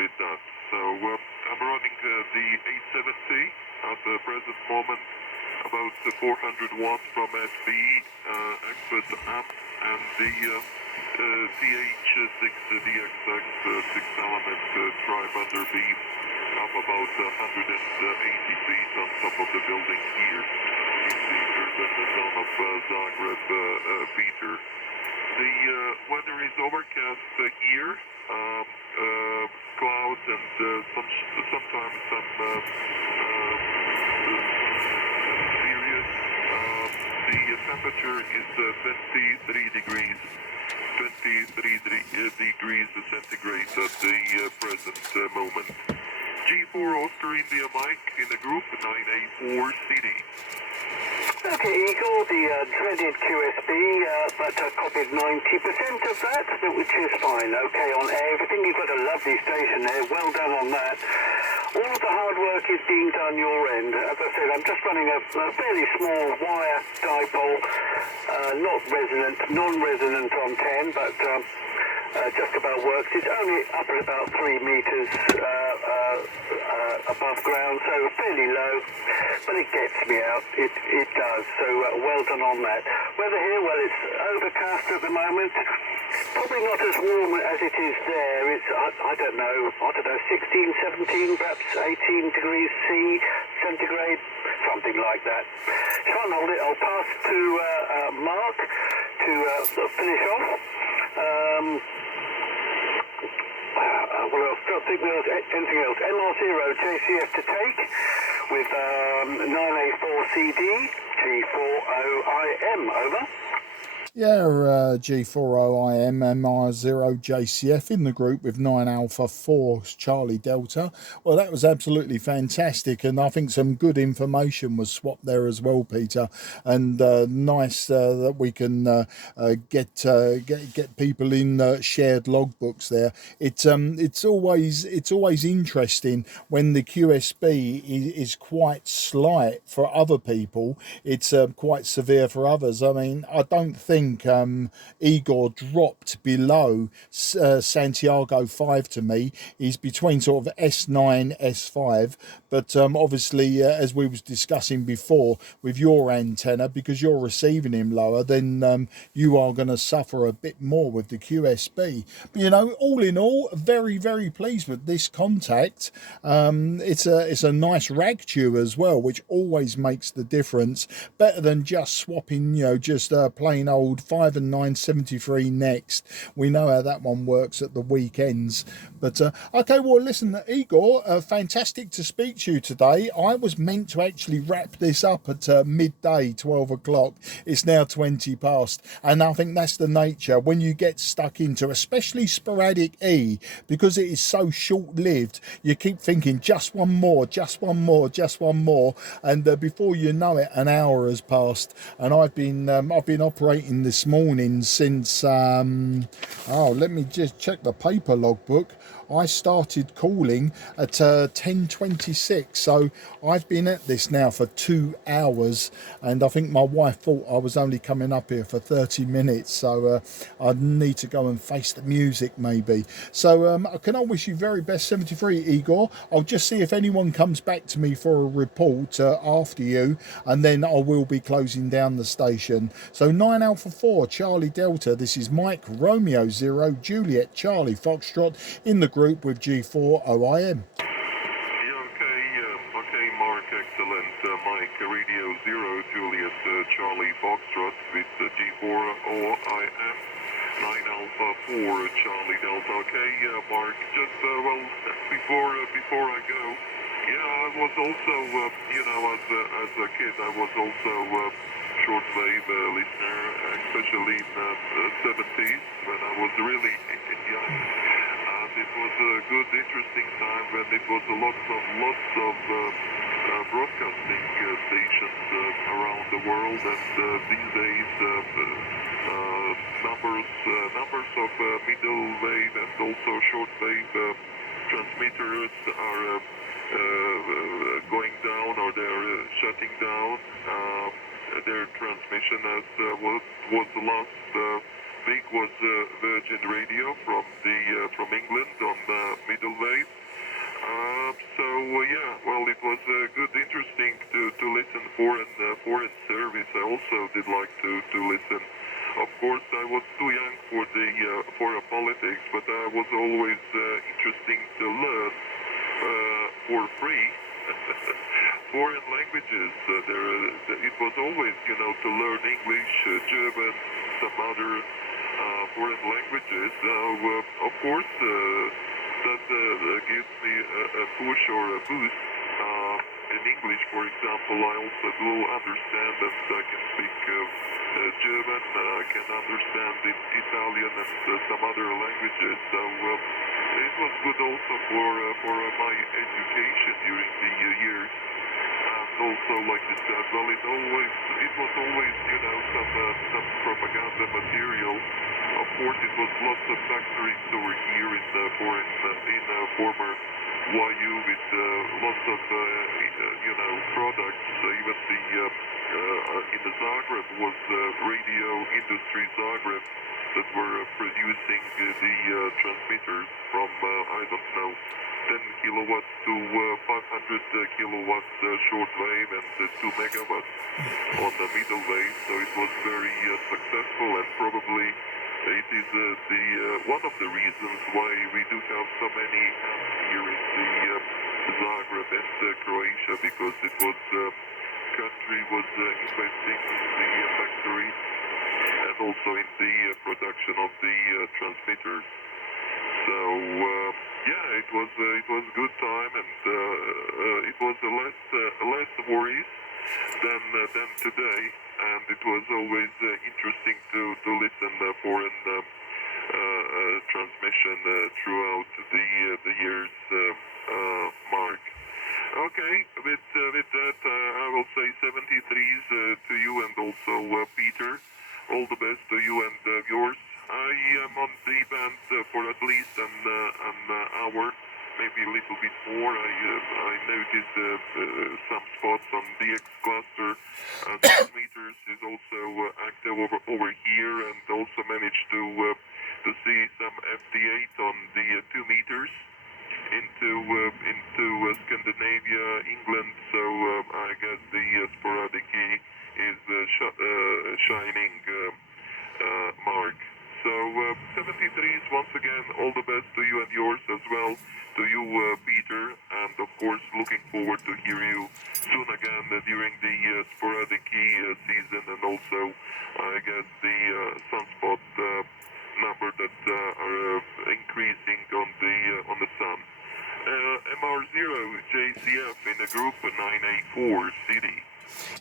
with that. So I'm running the 870 at the present moment, about 400 watts from SpE Expert app, and the CH6DXX 6-element tri-bundle beam up about 180 feet on top of the building here in the urban zone of Zagreb, Peter. The weather is overcast here, clouds and sometimes some periods. The temperature is 23 degrees. 23 degrees centigrade at the present moment. G4 Oscar India Mike in the group, 9A4 CD. Okay, Eagle, the dreaded QSB, but I copied 90% of that, which is fine. Okay, on everything, you've got a lovely station there. Well done on that. All of the hard work is being done your end. As I said, I'm just running a fairly small wire dipole, not resonant, non-resonant on 10, but just about works. It's only up at about 3 meters above ground, so fairly low, but it gets me out. It does. So well done on that. Weather here, well, it's overcast at the moment. Probably not as warm as it is there. It's I don't know, 16, 17, perhaps 18 degrees centigrade, something like that. Try and hold it. I'll pass to Mark to finish off. What else? Don't think there's anything else. MR0 JCF to take with 9A4CD G40IM, over. Yeah, G40IM MR0 JCF in the group with 9 Alpha 4 Charlie Delta. Well, that was absolutely fantastic, and I think some good information was swapped there as well, Peter. And nice that we can get people in shared logbooks there. It's always interesting when the QSB is quite slight for other people. It's quite severe for others. I mean, I don't think Igor dropped below Santiago 5 to me. He's between sort of S9, S5, but obviously as we was discussing before with your antenna, because you're receiving him lower, then you are going to suffer a bit more with the QSB. But you know, all in all, very pleased with this contact. It's a nice rag tube as well, which always makes the difference. Better than just swapping, you know, just plain old 5 and 9 73 next. We know how that one works at the weekends. But okay, well listen, Igor, fantastic to speak to you today. I was meant to actually wrap this up at midday, 12 o'clock. It's now 20 past, and I think that's the nature when you get stuck into especially sporadic E, because it is so short-lived. You keep thinking just one more, and before you know it, an hour has passed. And I've been operating this morning since let me just check the paper logbook. I started calling at 10:26, so I've been at this now for 2 hours, and I think my wife thought I was only coming up here for 30 minutes, so I need to go and face the music maybe. So can I wish you very best, 73 Igor. I'll just see if anyone comes back to me for a report after you, and then I will be closing down the station. So 9 Alpha 4 Charlie Delta, this is Mike Romeo 0 Juliet Charlie Foxtrot in the group with G4 OIM. Okay, Mark, excellent. Mike, Radio 0, Juliet, Charlie Foxtrot with G4 OIM, 9 Alpha 4, Charlie Delta. Okay, Mark, just, before I go, I was also, as a kid, I was also shortwave listener, especially in the 70s when I was really young. And it was a good, interesting time when it was lots of broadcasting stations around the world, and these days numbers of middle wave and also shortwave transmitters are going down, or they're shutting down their transmission, as was the last week was Virgin Radio from England on middle wave. It was good, interesting to listen foreign service. I also did like to listen. Of course, I was too young for politics, but I was always interesting to learn for free foreign languages. It was always, to learn English, German, some other foreign languages. Of course, that gives me a push or a boost. In English, for example, I also do understand, and I can speak German, I can understand Italian and some other languages. So it was good also for my education during the years. And also, like you said, it was always, some propaganda material. Of course, it was lots of factories over here in former YU with lots of products. Even in the Zagreb was radio industry Zagreb that were producing the transmitters from I don't know, 10 kilowatts to 500 kilowatts shortwave and 2 megawatts on the middle wave. So it was very successful, and probably it is one of the reasons why we do have so many amps here in the Zagreb and Croatia, because it was country was investing in the factories and also in the production of the transmitters. So it was good time, and it was less worries than today. And it was always interesting to listen foreign transmission throughout the years, Mark. Okay, with that, I will say 73s to you, and also Peter. All the best to you and yours. I am on the band for at least an hour, maybe a little bit more. I noticed some spots on DX cluster. Transmitters is also active over here, and also managed to see some FT8 on the 2 meters into Scandinavia, England. So I guess the sporadic key is shining, Mark. So 73s, once again, all the best to you and yours as well, to you, Peter, and of course looking forward to hear you soon again during the sporadic key season, and also I guess the sunspot number that are increasing on the sun. MR0 JCF in the group 9A4 CD.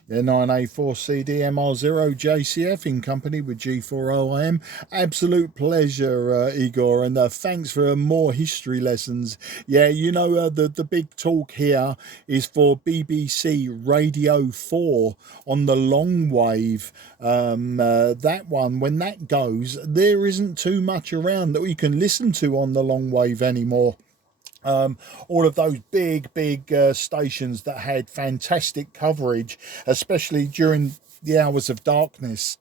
The 9A4CD MR0JCF in company with G4OIM. Absolute pleasure, Igor, and thanks for more history lessons. Yeah, you know, the big talk here is for BBC Radio 4 on the long wave. That one, when that goes, there isn't too much around that we can listen to on the long wave anymore. All of those big stations that had fantastic coverage, especially during the hours of darkness,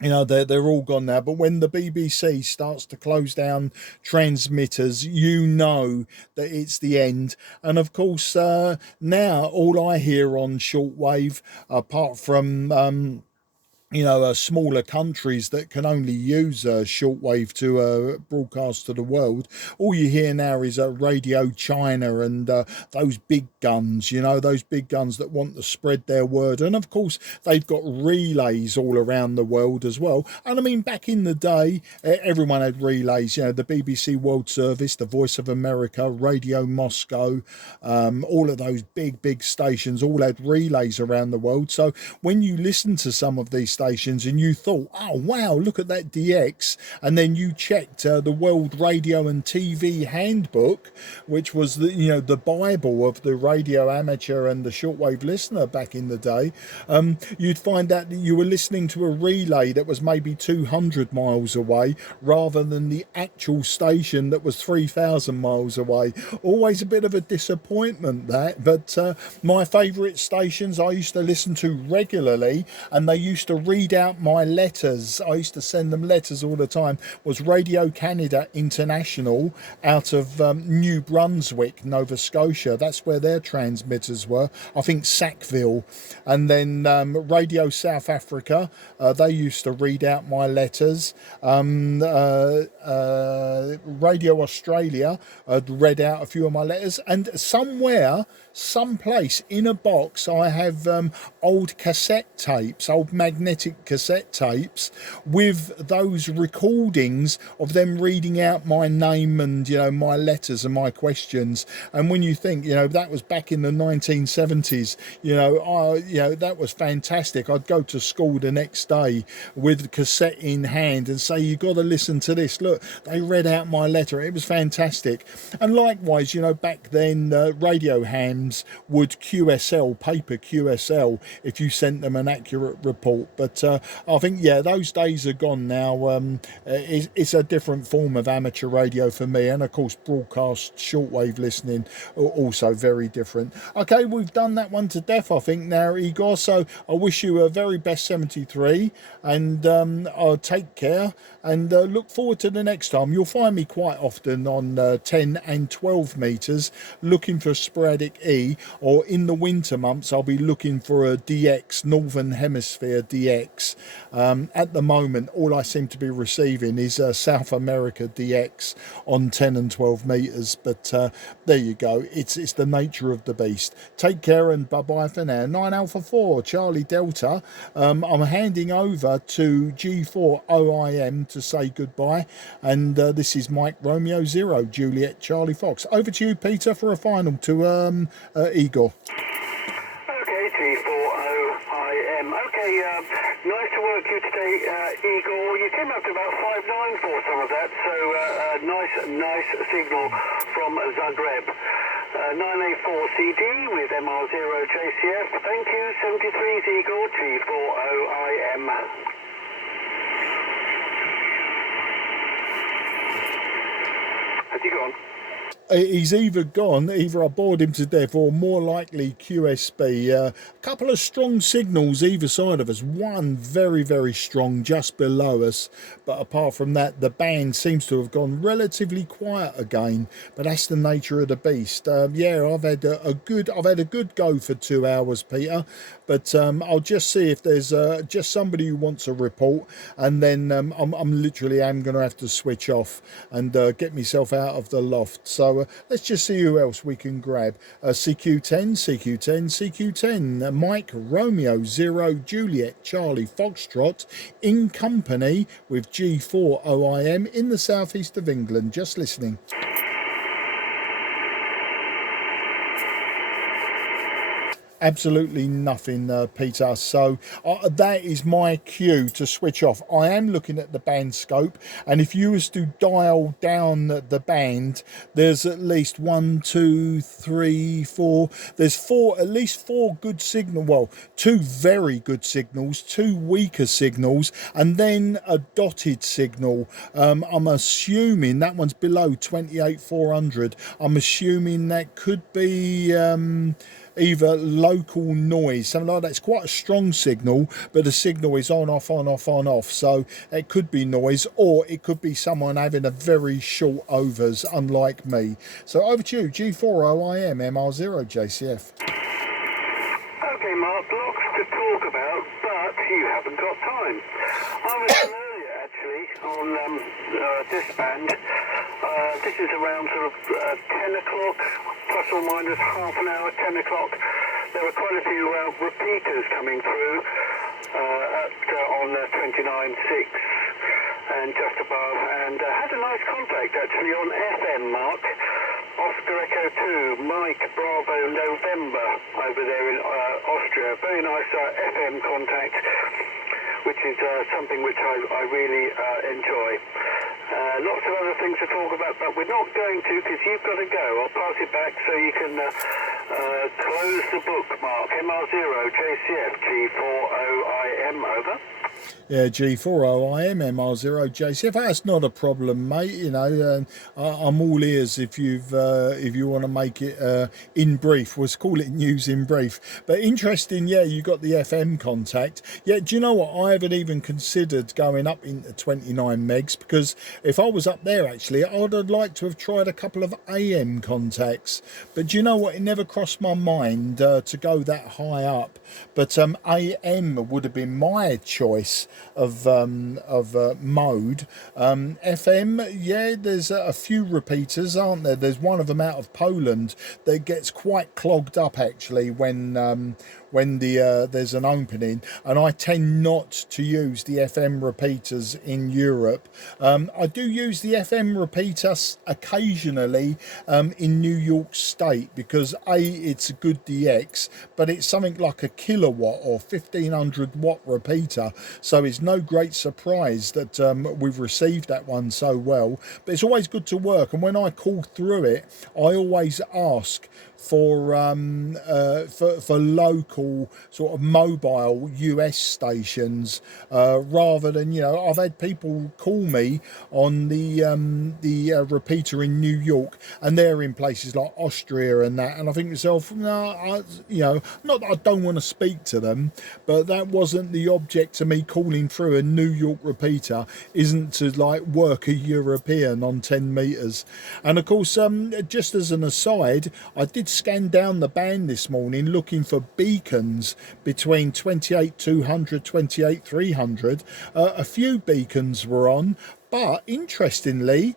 you know, they're all gone now. But when the BBC starts to close down transmitters, you know that it's the end. And of course, now all I hear on shortwave, apart from you know, smaller countries that can only use shortwave to broadcast to the world, all you hear now is Radio China and those big guns, you know, those big guns that want to spread their word. And of course, they've got relays all around the world as well. And I mean, back in the day, everyone had relays, you know, the BBC World Service, the Voice of America, Radio Moscow, all of those big stations all had relays around the world. So when you listen to some of these stations and you thought, oh wow, look at that DX, and then you checked the World Radio and TV Handbook, which was the, you know, the Bible of the radio amateur and the shortwave listener back in the day, you'd find out that you were listening to a relay that was maybe 200 miles away rather than the actual station that was 3,000 miles away. Always a bit of a disappointment that, but my favourite stations I used to listen to regularly, and they used to read out my letters. I used to send them letters all the time, was Radio Canada International out of New Brunswick, Nova Scotia. That's where their transmitters were. I think Sackville. And then Radio South Africa, they used to read out my letters. Radio Australia read out a few of my letters. And somewhere, someplace in a box, I have old cassette tapes, old magnetic cassette tapes with those recordings of them reading out my name and, you know, my letters and my questions. And when you think, you know, that was back in the 1970s, you know, that was fantastic. I'd go to school the next day with the cassette in hand and say, you got to listen to this. Look, they read out my letter. It was fantastic. And likewise, you know, back then, radio hams would QSL, paper QSL, if you sent them an accurate report. But I think, yeah, those days are gone now. It's a different form of amateur radio for me. And of course, broadcast shortwave listening also very different. Okay, we've done that one to death, I think, now, Igor. So I wish you a very best 73, and I'll take care and look forward to the next time. You'll find me quite often on 10 and 12 meters looking for sporadic E, or in the winter months I'll be looking for a DX, Northern Hemisphere DX. At the moment, all I seem to be receiving is South America DX on 10 and 12 meters. But there you go. It's the nature of the beast. Take care and bye-bye for now. 9 Alpha 4, Charlie Delta. I'm handing over to G4OIM to say goodbye. And this is Mike Romeo 0, Juliet Charlie Fox. Over to you, Peter, for a final to Igor. Okay, G4OIM. Okay, nice to work you today, Igor. You came up to about 5.9 for some of that, so nice signal from Zagreb. 9A4CD with MR0JCF. Thank you. 73's Igor, G4OIM. Has he gone? He's either gone, either I bored him to death, or more likely QSB. A couple of strong signals either side of us. One very strong just below us, but apart from that, the band seems to have gone relatively quiet again. But that's the nature of the beast. Yeah, I've had a good go for 2 hours, Peter. But I'll just see if there's just somebody who wants a report, and then I'm literally going to have to switch off and get myself out of the loft. So let's just see who else we can grab. CQ10, Mike Romeo 0 Juliet Charlie Foxtrot, in company with G4OIM in the southeast of England. Just listening. Absolutely nothing, Peter. So that is my cue to switch off. I am looking at the band scope, and if you was to dial down the band, there's at least 1, 2, 3, 4. There's at least four good signal. Well, two very good signals, two weaker signals, and then a dotted signal. I'm assuming that one's below 28,400. I'm assuming that could be either local noise, something like that. It's quite a strong signal, but the signal is on, off, on, off, on, off. So it could be noise, or it could be someone having a very short overs, unlike me. So over to you, G40IM MR0 JCF. Okay, Mark, lots to talk about, but you haven't got time. I was earlier, actually, on this band. This is around sort of 10 o'clock, plus or minus half an hour, 10 o'clock. There were quite a few repeaters coming through on 29.6 and just above, and had a nice contact, actually, on FM, Mark. Oscar Echo 2, Mike Bravo November over there in Austria. Very nice FM contact, which is something which I really enjoy. Lots of other things to talk about, but we're not going to, because you've got to go. I'll pass it back so you can close the book, Mark. MR0 JCF G40IM, over. Yeah, G40IM MR0 JCF. That's not a problem, mate. You know, I'm all ears if you want to make it in brief. Let's call it news in brief. But interesting, yeah, you got the FM contact. Yeah, do you know what? I haven't even considered going up into 29 megs, because if I was up there, actually, I'd have liked to have tried a couple of AM contacts. But do you know what? It never crossed my mind to go that high up. But AM would have been my choice of mode. FM, yeah, there's a few repeaters, aren't there? There's one of them out of Poland that gets quite clogged up, actually, when there's an opening, and I tend not to use the FM repeaters in Europe. I do use the FM repeaters occasionally in New York State, because it's a good DX, but it's something like a kilowatt or 1500 watt repeater, so it's no great surprise that we've received that one so well. But it's always good to work, and when I call through it, I always ask for local sort of mobile US stations, rather than, you know, I've had people call me on the repeater in New York, and they're in places like Austria and that, and I think to myself, no, you know, not that I don't want to speak to them, but that wasn't the object of me calling through a New York repeater, isn't to like work a European on 10 meters. And of course, just as an aside, I did scan down the band this morning looking for beacons between 28,200, 28,300. A few beacons were on, but interestingly,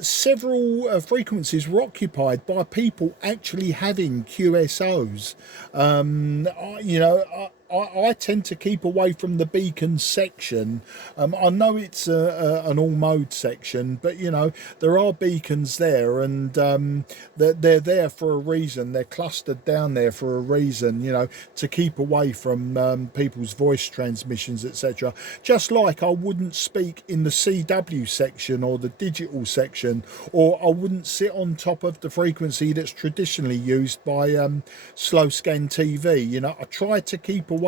several frequencies were occupied by people actually having QSOs. You know, I tend to keep away from the beacon section. I know it's an all mode section, but you know, there are beacons there, and they're there for a reason. They're clustered down there for a reason, you know, to keep away from people's voice transmissions, etc. Just like I wouldn't speak in the CW section or the digital section, or I wouldn't sit on top of the frequency that's traditionally used by slow scan TV. You know, I try to keep away.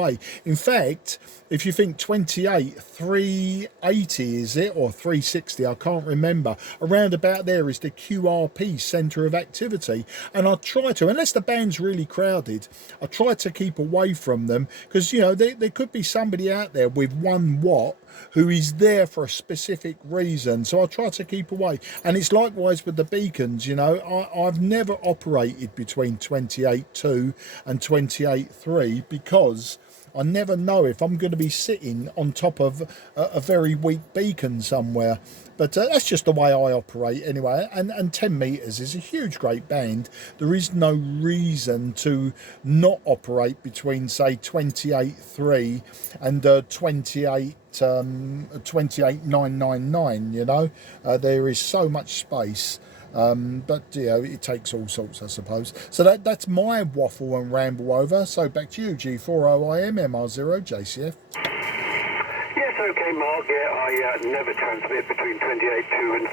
In fact, if you think 28,380 is it, or 360, I can't remember, around about there is the QRP centre of activity, and I try to, unless the band's really crowded, I try to keep away from them, because you know, there could be somebody out there with 1 watt who is there for a specific reason, so I try to keep away. And it's likewise with the beacons. You know, I've never operated between 28.2 and 28.3, because I never know if I'm going to be sitting on top of a very weak beacon somewhere. But that's just the way I operate anyway. And 10 meters is a huge, great band. There is no reason to not operate between, say, 28.3 and 28.999. You know, there is so much space. but you know, it takes all sorts, I suppose. So that's my waffle and ramble over. So back to you, G40IM MR0 JCF. Yes, okay, Mark. Yeah, I never transmit between 28.2 and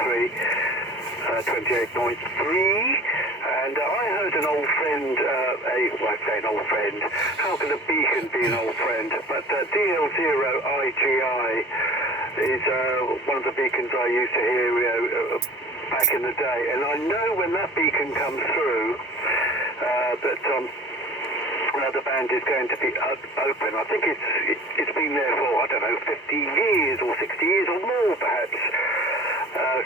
28.3. And I heard an old friend, well, I say an old friend, how can a beacon be an old friend? But DL0IGI is one of the beacons I used to hear back in the day. And I know when that beacon comes through that the band is going to be open. I think it's been there for, I don't know, 50 years or 60 years or more perhaps.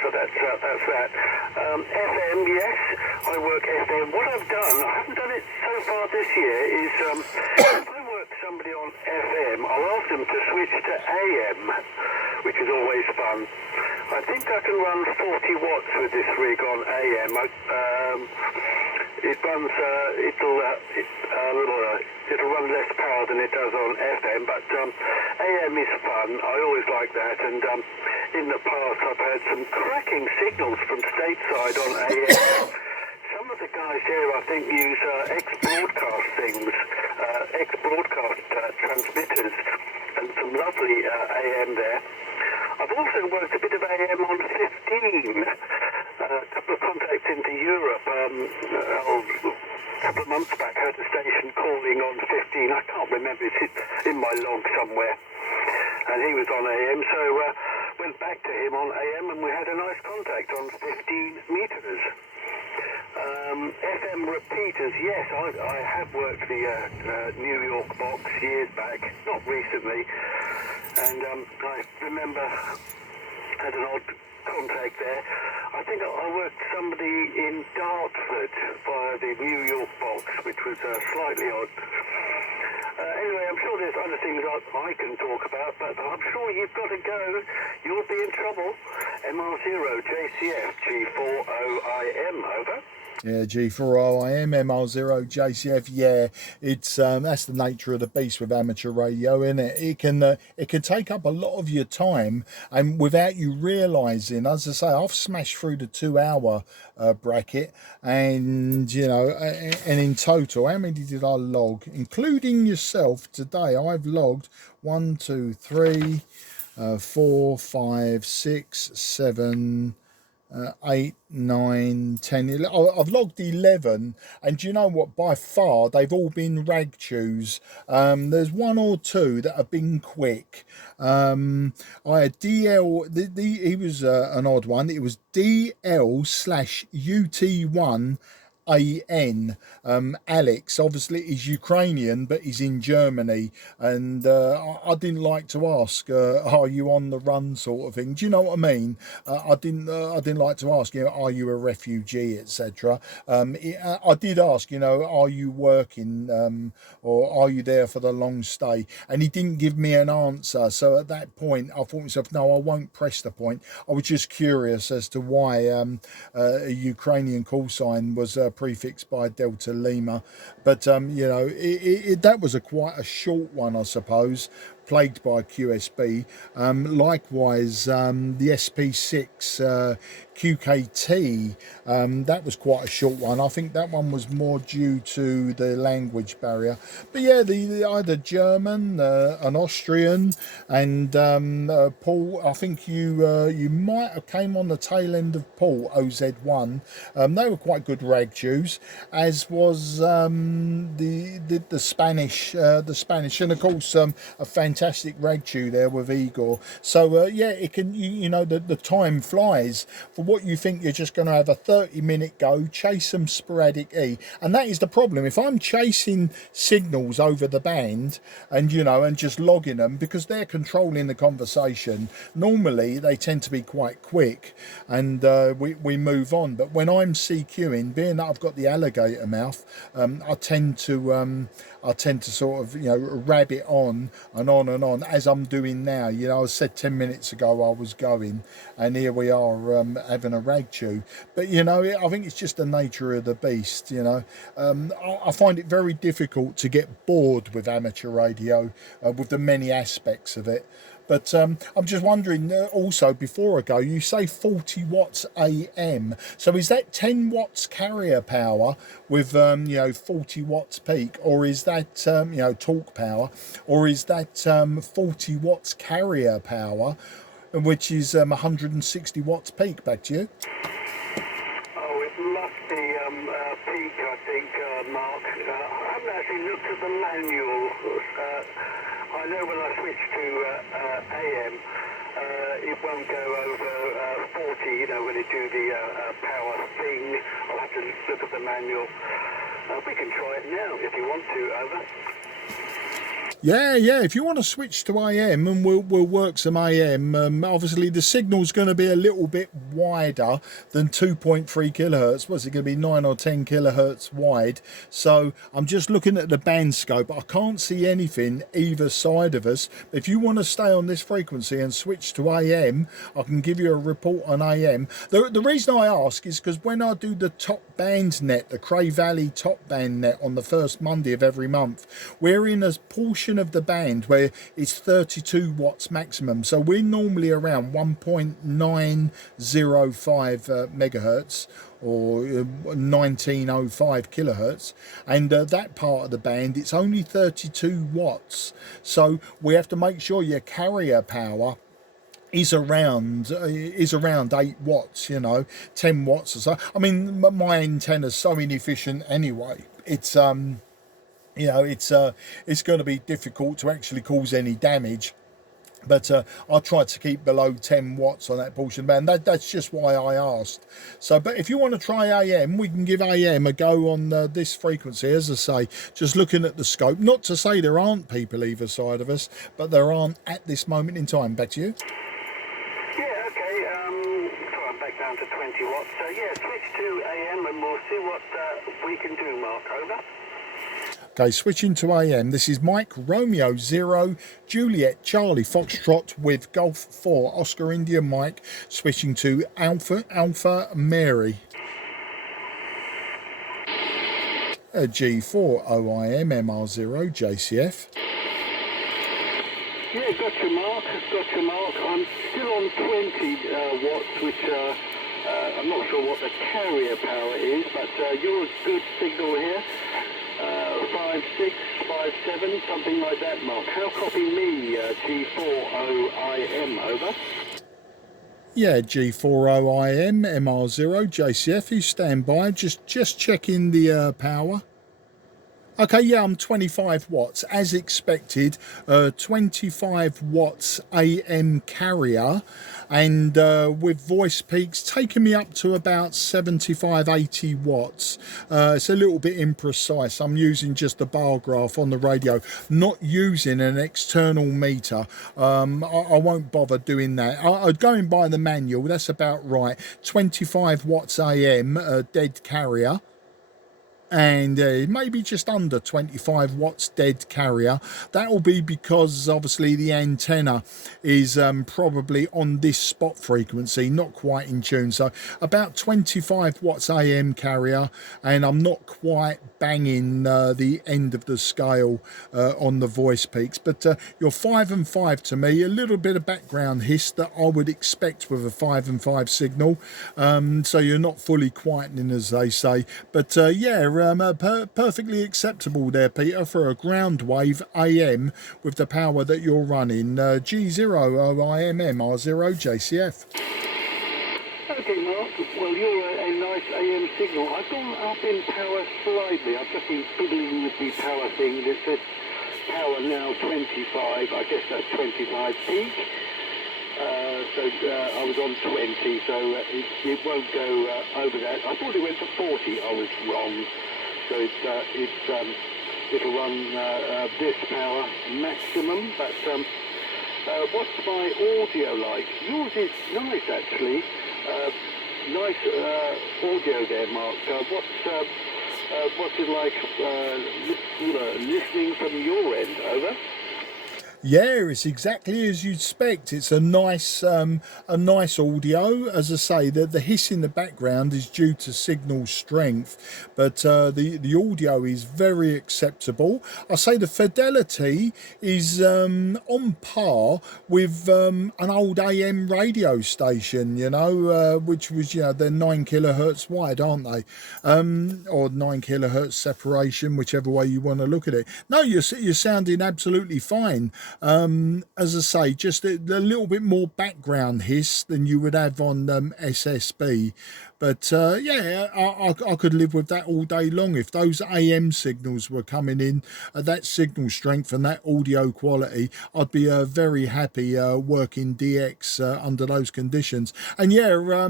So that's that. FM, yes, I work FM. What I've done, I haven't done it so far this year, is if I work somebody on FM, I'll ask them to switch to AM, which is always fun. I think I can run 40 watts with this rig on AM. It runs, it'll run less power than it does on FM, but AM is fun. I always like that, and in the past I've had some cracking signals from stateside on AM. Some of the guys here, I think, use ex-broadcast things, ex-broadcast transmitters, and some lovely AM there. I've also worked a bit of AM on 15. A couple of contacts into Europe. A couple of months back, I heard a station calling on 15. I can't remember, it's in my log somewhere. And he was on AM, so went back to him on AM, and we had a nice contact on 15 meters. FM repeaters, yes, I have worked the New York box years back, not recently, and I remember had an odd contact there. I think I worked somebody in Dartford via the New York box, which was slightly odd. Anyway, I'm sure there's other things I can talk about, but I'm sure you've got to go. You'll be in trouble. MR0 JCF G40IM, over. Yeah, G40IM MR0 JCF. Yeah, it's that's the nature of the beast with amateur radio, isn't it? It can take up a lot of your time, and without you realising. As I say, I've smashed through the 2-hour bracket, and you know, and in total, how many did I log, including yourself today? I've logged 1, 2, 3, 4, 5, 6, 7. 8, 9, 10, 11. I've logged 11, and do you know what? By far, they've all been rag chews. There's 1 or 2 that have been quick. I had DL. He was an odd one. It was DL/UT1. AN. Alex, obviously he's Ukrainian, but he's in Germany, and I didn't like to ask, are you on the run, sort of thing. Do you know what I mean? I didn't like to ask, you know, are you a refugee, etc. I did ask, you know, are you working, or are you there for the long stay? And he didn't give me an answer. So at that point, I thought to myself, no, I won't press the point. I was just curious as to why a Ukrainian call sign was prefixed by Delta Lima, but you know, that was quite a short one, I suppose, plagued by QSB. Likewise, the SP6 QKT, that was quite a short one. I think that one was more due to the language barrier. But yeah, the either German, an Austrian, and Paul. I think you might have came on the tail end of Paul OZ1. They were quite good rag chews, as was the Spanish, and of course a fantastic rag chew there with Igor. So yeah, it can, you know, the time flies. For what you think you're just going to have a 30-minute go, chase some sporadic E, and that is the problem. If I'm chasing signals over the band, and you know, and just logging them, because they're controlling the conversation, normally they tend to be quite quick, and we move on. But when I'm CQing, being that I've got the alligator mouth, I tend to sort of, you know, rabbit on and on and on, as I'm doing now. You know, I said 10 minutes ago I was going, and here we are having a rag chew. But you know, I think it's just the nature of the beast. You know, I find it very difficult to get bored with amateur radio, with the many aspects of it. But I'm just wondering also, before I go, you say 40 watts AM. So is that 10 watts carrier power with, 40 watts peak? Or is that, torque power? Or is that 40 watts carrier power, which is 160 watts peak? Back to you. Oh, it must be peak, I think, Mark. I haven't actually looked at the manual. I know when I switch to AM, it won't go over 40, when it do the power thing. I'll have to look at the manual. We can try it now if you want to, over. Yeah. If you want to switch to AM, and we'll work some AM. Obviously, the signal's going to be a little bit wider than 2.3 kilohertz. What's it going to be, 9 or 10 kilohertz wide? So I'm just looking at the band scope. I can't see anything either side of us. If you want to stay on this frequency and switch to AM, I can give you a report on AM. The reason I ask is because when I do the top band net, the Cray Valley top band net on the first Monday of every month, we're in a portion of the band where it's 32 watts maximum. So we're normally around 1.905 megahertz or 1905 kilohertz, and that part of the band, it's only 32 watts. So we have to make sure your carrier power is around 8 watts, 10 watts or so. I mean, my antenna's so inefficient anyway. It's it's going to be difficult to actually cause any damage. But I try to keep below 10 watts on that portion band. That's just why I asked. So, but if you want to try AM, we can give AM a go on this frequency. As I say, just looking at the scope. Not to say there aren't people either side of us, but there aren't at this moment in time. Back to you. Yeah, okay. So I'm back down to 20 watts. So yeah, switch to AM and we'll see what we can do, Mark. Over. Okay, switching to AM. This is Mike Romeo 0 Juliet Charlie Foxtrot with Golf 4 Oscar India Mike, switching to Alpha Mary. G4 OIM MR0 JCF. Yeah, gotcha, Mark. I'm still on 20 watts, which I'm not sure what the carrier power is, but you're a good signal here. 5, 6, 5, 7, something like that, Mark. How copy me, G4OIM, over? Yeah, G4OIM MR0 JCF, you stand by, just checking the power. Okay, yeah, I'm 25 watts, as expected, 25 watts AM carrier, and with voice peaks taking me up to about 75, 80 watts. It's a little bit imprecise. I'm using just the bar graph on the radio, not using an external meter. I won't bother doing that. Going by the manual, that's about right. 25 watts AM, dead carrier. And maybe just under 25 watts dead carrier. That will be because obviously the antenna is probably on this spot frequency, not quite in tune. So about 25 watts AM carrier, and I'm not quite banging the end of the scale on the voice peaks. But you're 5 and 5 to me, a little bit of background hiss that I would expect with a 5 and 5 signal. So you're not fully quietening, as they say. But yeah, perfectly acceptable there, Peter, for a ground wave AM with the power that you're running. G0OIM MR0 JCF. Okay, Mark. Well, you're a nice AM signal. I've gone up in power slightly. I've just been fiddling with the power thing. It says power now 25. I guess that's 25 peak. So I was on 20, so it won't go over that. I thought it went to 40. I was wrong. So it'll run this power maximum. But what's my audio like? Yours is nice, actually. Nice audio there, Mark. What's it like listening from your end? Over. Yeah, it's exactly as you'd expect. It's a nice audio. As I say, the hiss in the background is due to signal strength, but the audio is very acceptable. I say the fidelity is on par with an old AM radio station, you know, which was, you know, they're 9 kilohertz wide, aren't they? Or 9 kilohertz separation, whichever way you want to look at it. No, you're sounding absolutely fine. As I say, just a little bit more background hiss than you would have on SSB. But yeah, I could live with that all day long. If those AM signals were coming in at that signal strength and that audio quality, I'd be very happy working DX under those conditions. And yeah,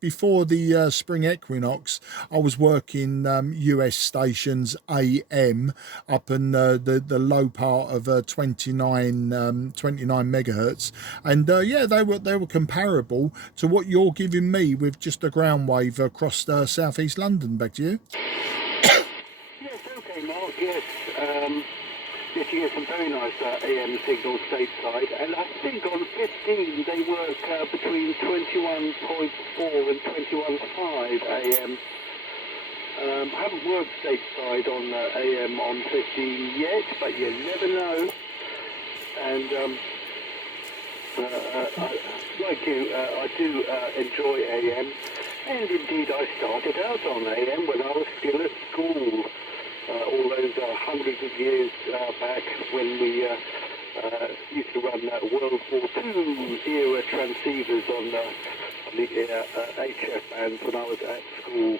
before the spring equinox, I was working US stations AM up in the low part of 29 megahertz, and yeah, they were comparable to what you're giving me with just a ground wave across southeast London. Back to you. Yes, okay, Mark, yes. Yes, you get some very nice AM signals stateside, and I think on 15 they work between 21.4 and 21.5 AM. I haven't worked stateside on AM on 15 yet, but you never know. And like you, I do enjoy AM, and indeed I started out on AM when I was still at school, all those hundreds of years back when we used to run World War II era transceivers on the HF bands when I was at school.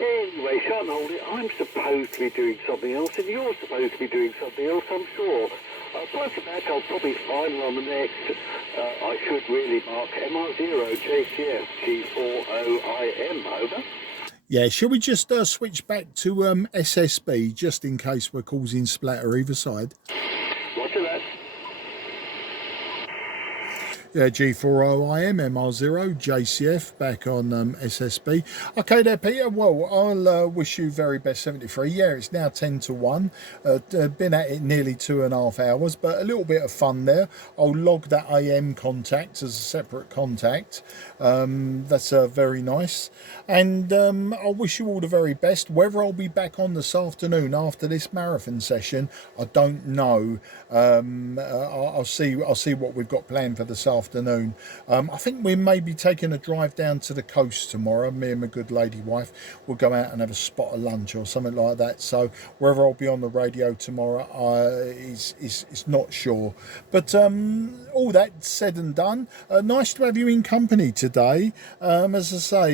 Anyway, shan't hold it. I'm supposed to be doing something else, and you're supposed to be doing something else, I'm sure. Apart from that, I'll probably final on the next. I should really mark MR0 JCF G40IM, over. Yeah, shall we just switch back to SSB just in case we're causing splatter either side? Roger that. Yeah, G40IM, MR0, JCF, back on SSB. Okay there, Peter. Well, I'll wish you very best 73. Yeah, it's now 10 to 1. Been at it nearly 2.5 hours, but a little bit of fun there. I'll log that AM contact as a separate contact. That's very nice. And I wish you all the very best. Whether I'll be back on this afternoon after this marathon session, I don't know. I'll see what we've got planned for this afternoon. I think we may be taking a drive down to the coast tomorrow. Me and my good lady wife will go out and have a spot of lunch or something like that. So whether I'll be on the radio tomorrow is not sure. But all that said and done, nice to have you in company today. As I say,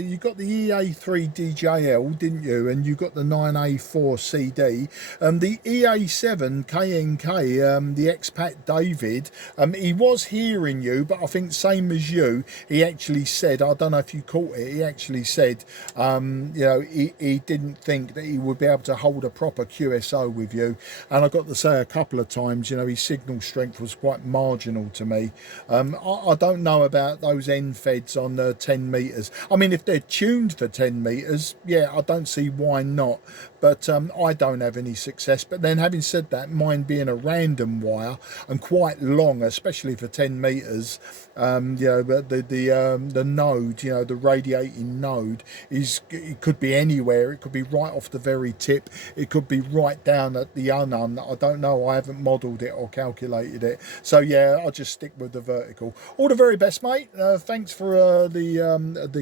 you got the EA3 DJL, didn't you? And you got the 9A4 CD. The EA7 KNK, the expat David, he was hearing you, but I think same as you, he actually said, I don't know if you caught it, he actually said, you know, he didn't think that he would be able to hold a proper QSO with you. And I got to say a couple of times, you know, his signal strength was quite marginal to me. I don't know about those end feds on 10 meters. I mean, if they're tuned for 10 meters, yeah, I don't see why not. But I don't have any success. But then having said that, mine being a random wire and quite long, especially for 10 meters, you know, but the node, you know, the radiating node it could be anywhere. It could be right off the very tip. It could be right down at the unun. I don't know. I haven't modelled it or calculated it. So yeah, I'll just stick with the vertical. All the very best, mate. Thanks for the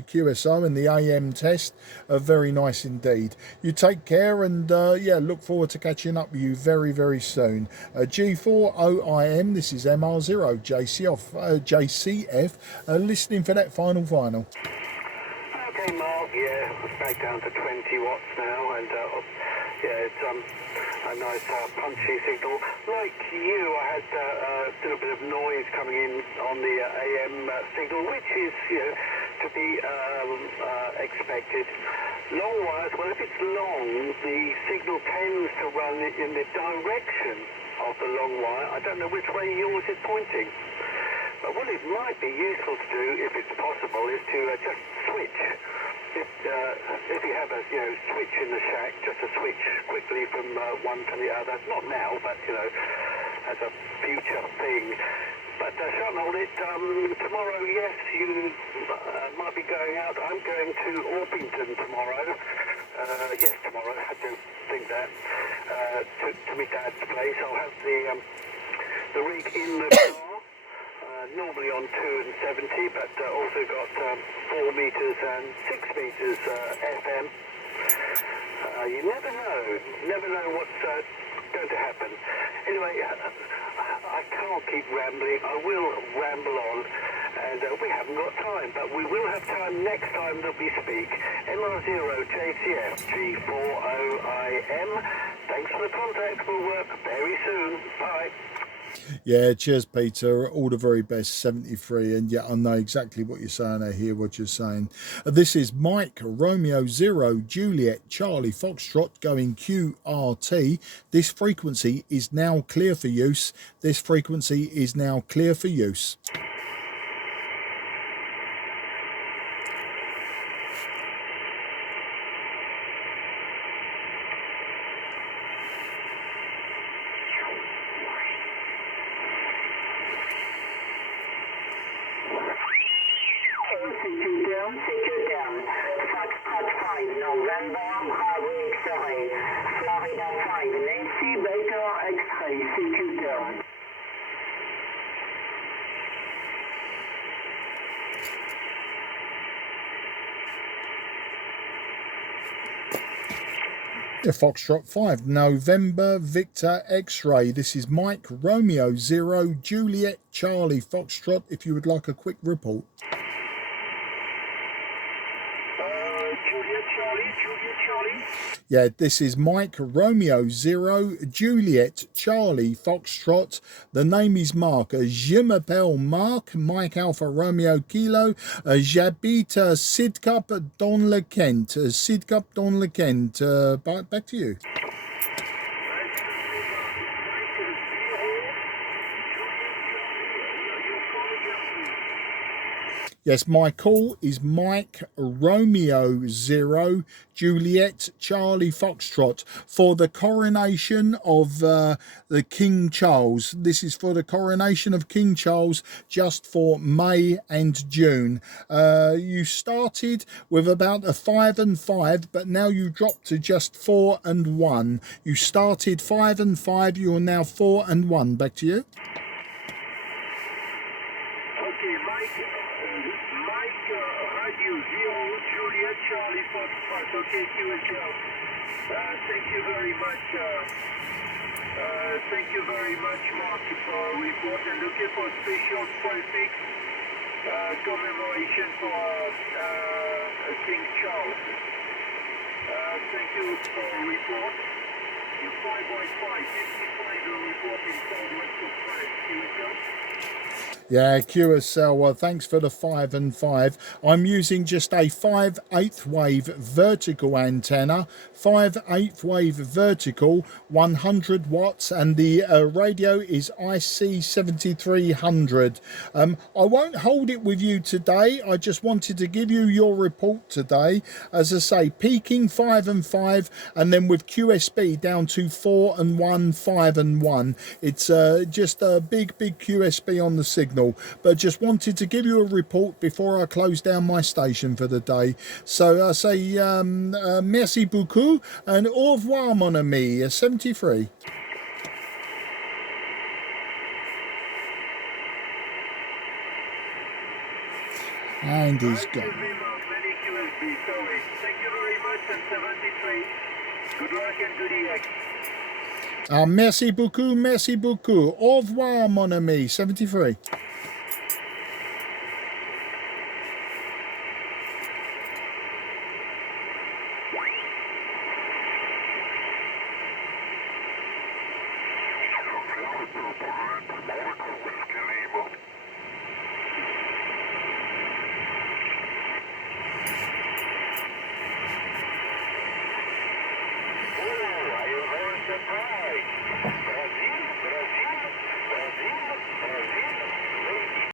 QSO and the AM test. Very nice indeed. You take care, and yeah, look forward to catching up with you very, very soon. G40IM, this is MR0 JCF, listening for that final. Okay, Mark, yeah, it's back down to 20 watts now, and yeah, it's a nice punchy signal. Like you, I had still a bit of noise coming in on the AM signal, which is, you know, to be expected. Long wires, well, if it's long, the signal tends to run in the direction of the long wire. I don't know which way yours is pointing. But what it might be useful to do, if it's possible, is to just switch. If you have a switch in the shack, just to switch quickly from one to the other. Not now, but as a future thing. But shan't hold it. Tomorrow, yes, you might be going out. I'm going to Orpington tomorrow. Yes, tomorrow. I had to think that. To my dad's place. I'll have the rig in the car. Normally on 2 and 70, but also got 4 meters and 6 meters FM. You never know what's going to happen. Anyway, I can't keep rambling. I will ramble on, and we haven't got time, but we will have time next time that we speak. MR0JCF G40IM. Thanks for the contact. We'll work very soon. Bye. Yeah, cheers, Peter. All the very best, 73. And yeah, I know exactly what you're saying. I hear what you're saying. This is Mike Romeo 0 Juliet Charlie Foxtrot going QRT. This frequency is now clear for use. This frequency is now clear for use. CQ10m Foxtrot 5 November Bravo X-ray Florida 5 Nancy Baker X-ray CQ10. Foxtrot 5 November Victor X-ray. This is Mike Romeo 0 Juliet Charlie Foxtrot. If you would like a quick report. Yeah, this is Mike Romeo 0 Juliet Charlie Foxtrot. The name is Mark. Je m'appelle Mark. Mike Alpha Romeo Kilo. J'habite Sidcup dans le Kent. Sidcup dans le Kent. Back to you. Yes, my call is Mike Romeo 0 Juliet Charlie Foxtrot for the coronation of the King Charles. This is for the coronation of King Charles just for May and June. You started with about a 5 and 5, but now you dropped to just 4 and 1. You started 5 and 5, you are now 4 and 1. Back to you. Charlie Foxtrot, okay, QSL. Thank you very much. Thank you very much, Mark, for report. And looking for special prefix commemoration for King Charles. Thank you for report. You 5.5, 55 report in Southwest of France, QSL. Yeah, QSL, thanks for the 5 and 5. I'm using just a 5/8 wave vertical antenna, 5/8 wave vertical, 100 watts, and the radio is IC-7300. I won't hold it with you today. I just wanted to give you your report today. As I say, peaking 5 and 5, and then with QSB down to 4 and 1, 5 and 1. It's just a big QSB on the signal. But just wanted to give you a report before I close down my station for the day. So I say merci beaucoup and au revoir, mon ami. 73. And he's gone. Thank you very much, and 73. Good luck and good EX. Merci beaucoup, merci beaucoup. Au revoir, mon ami. 73. Propaganda,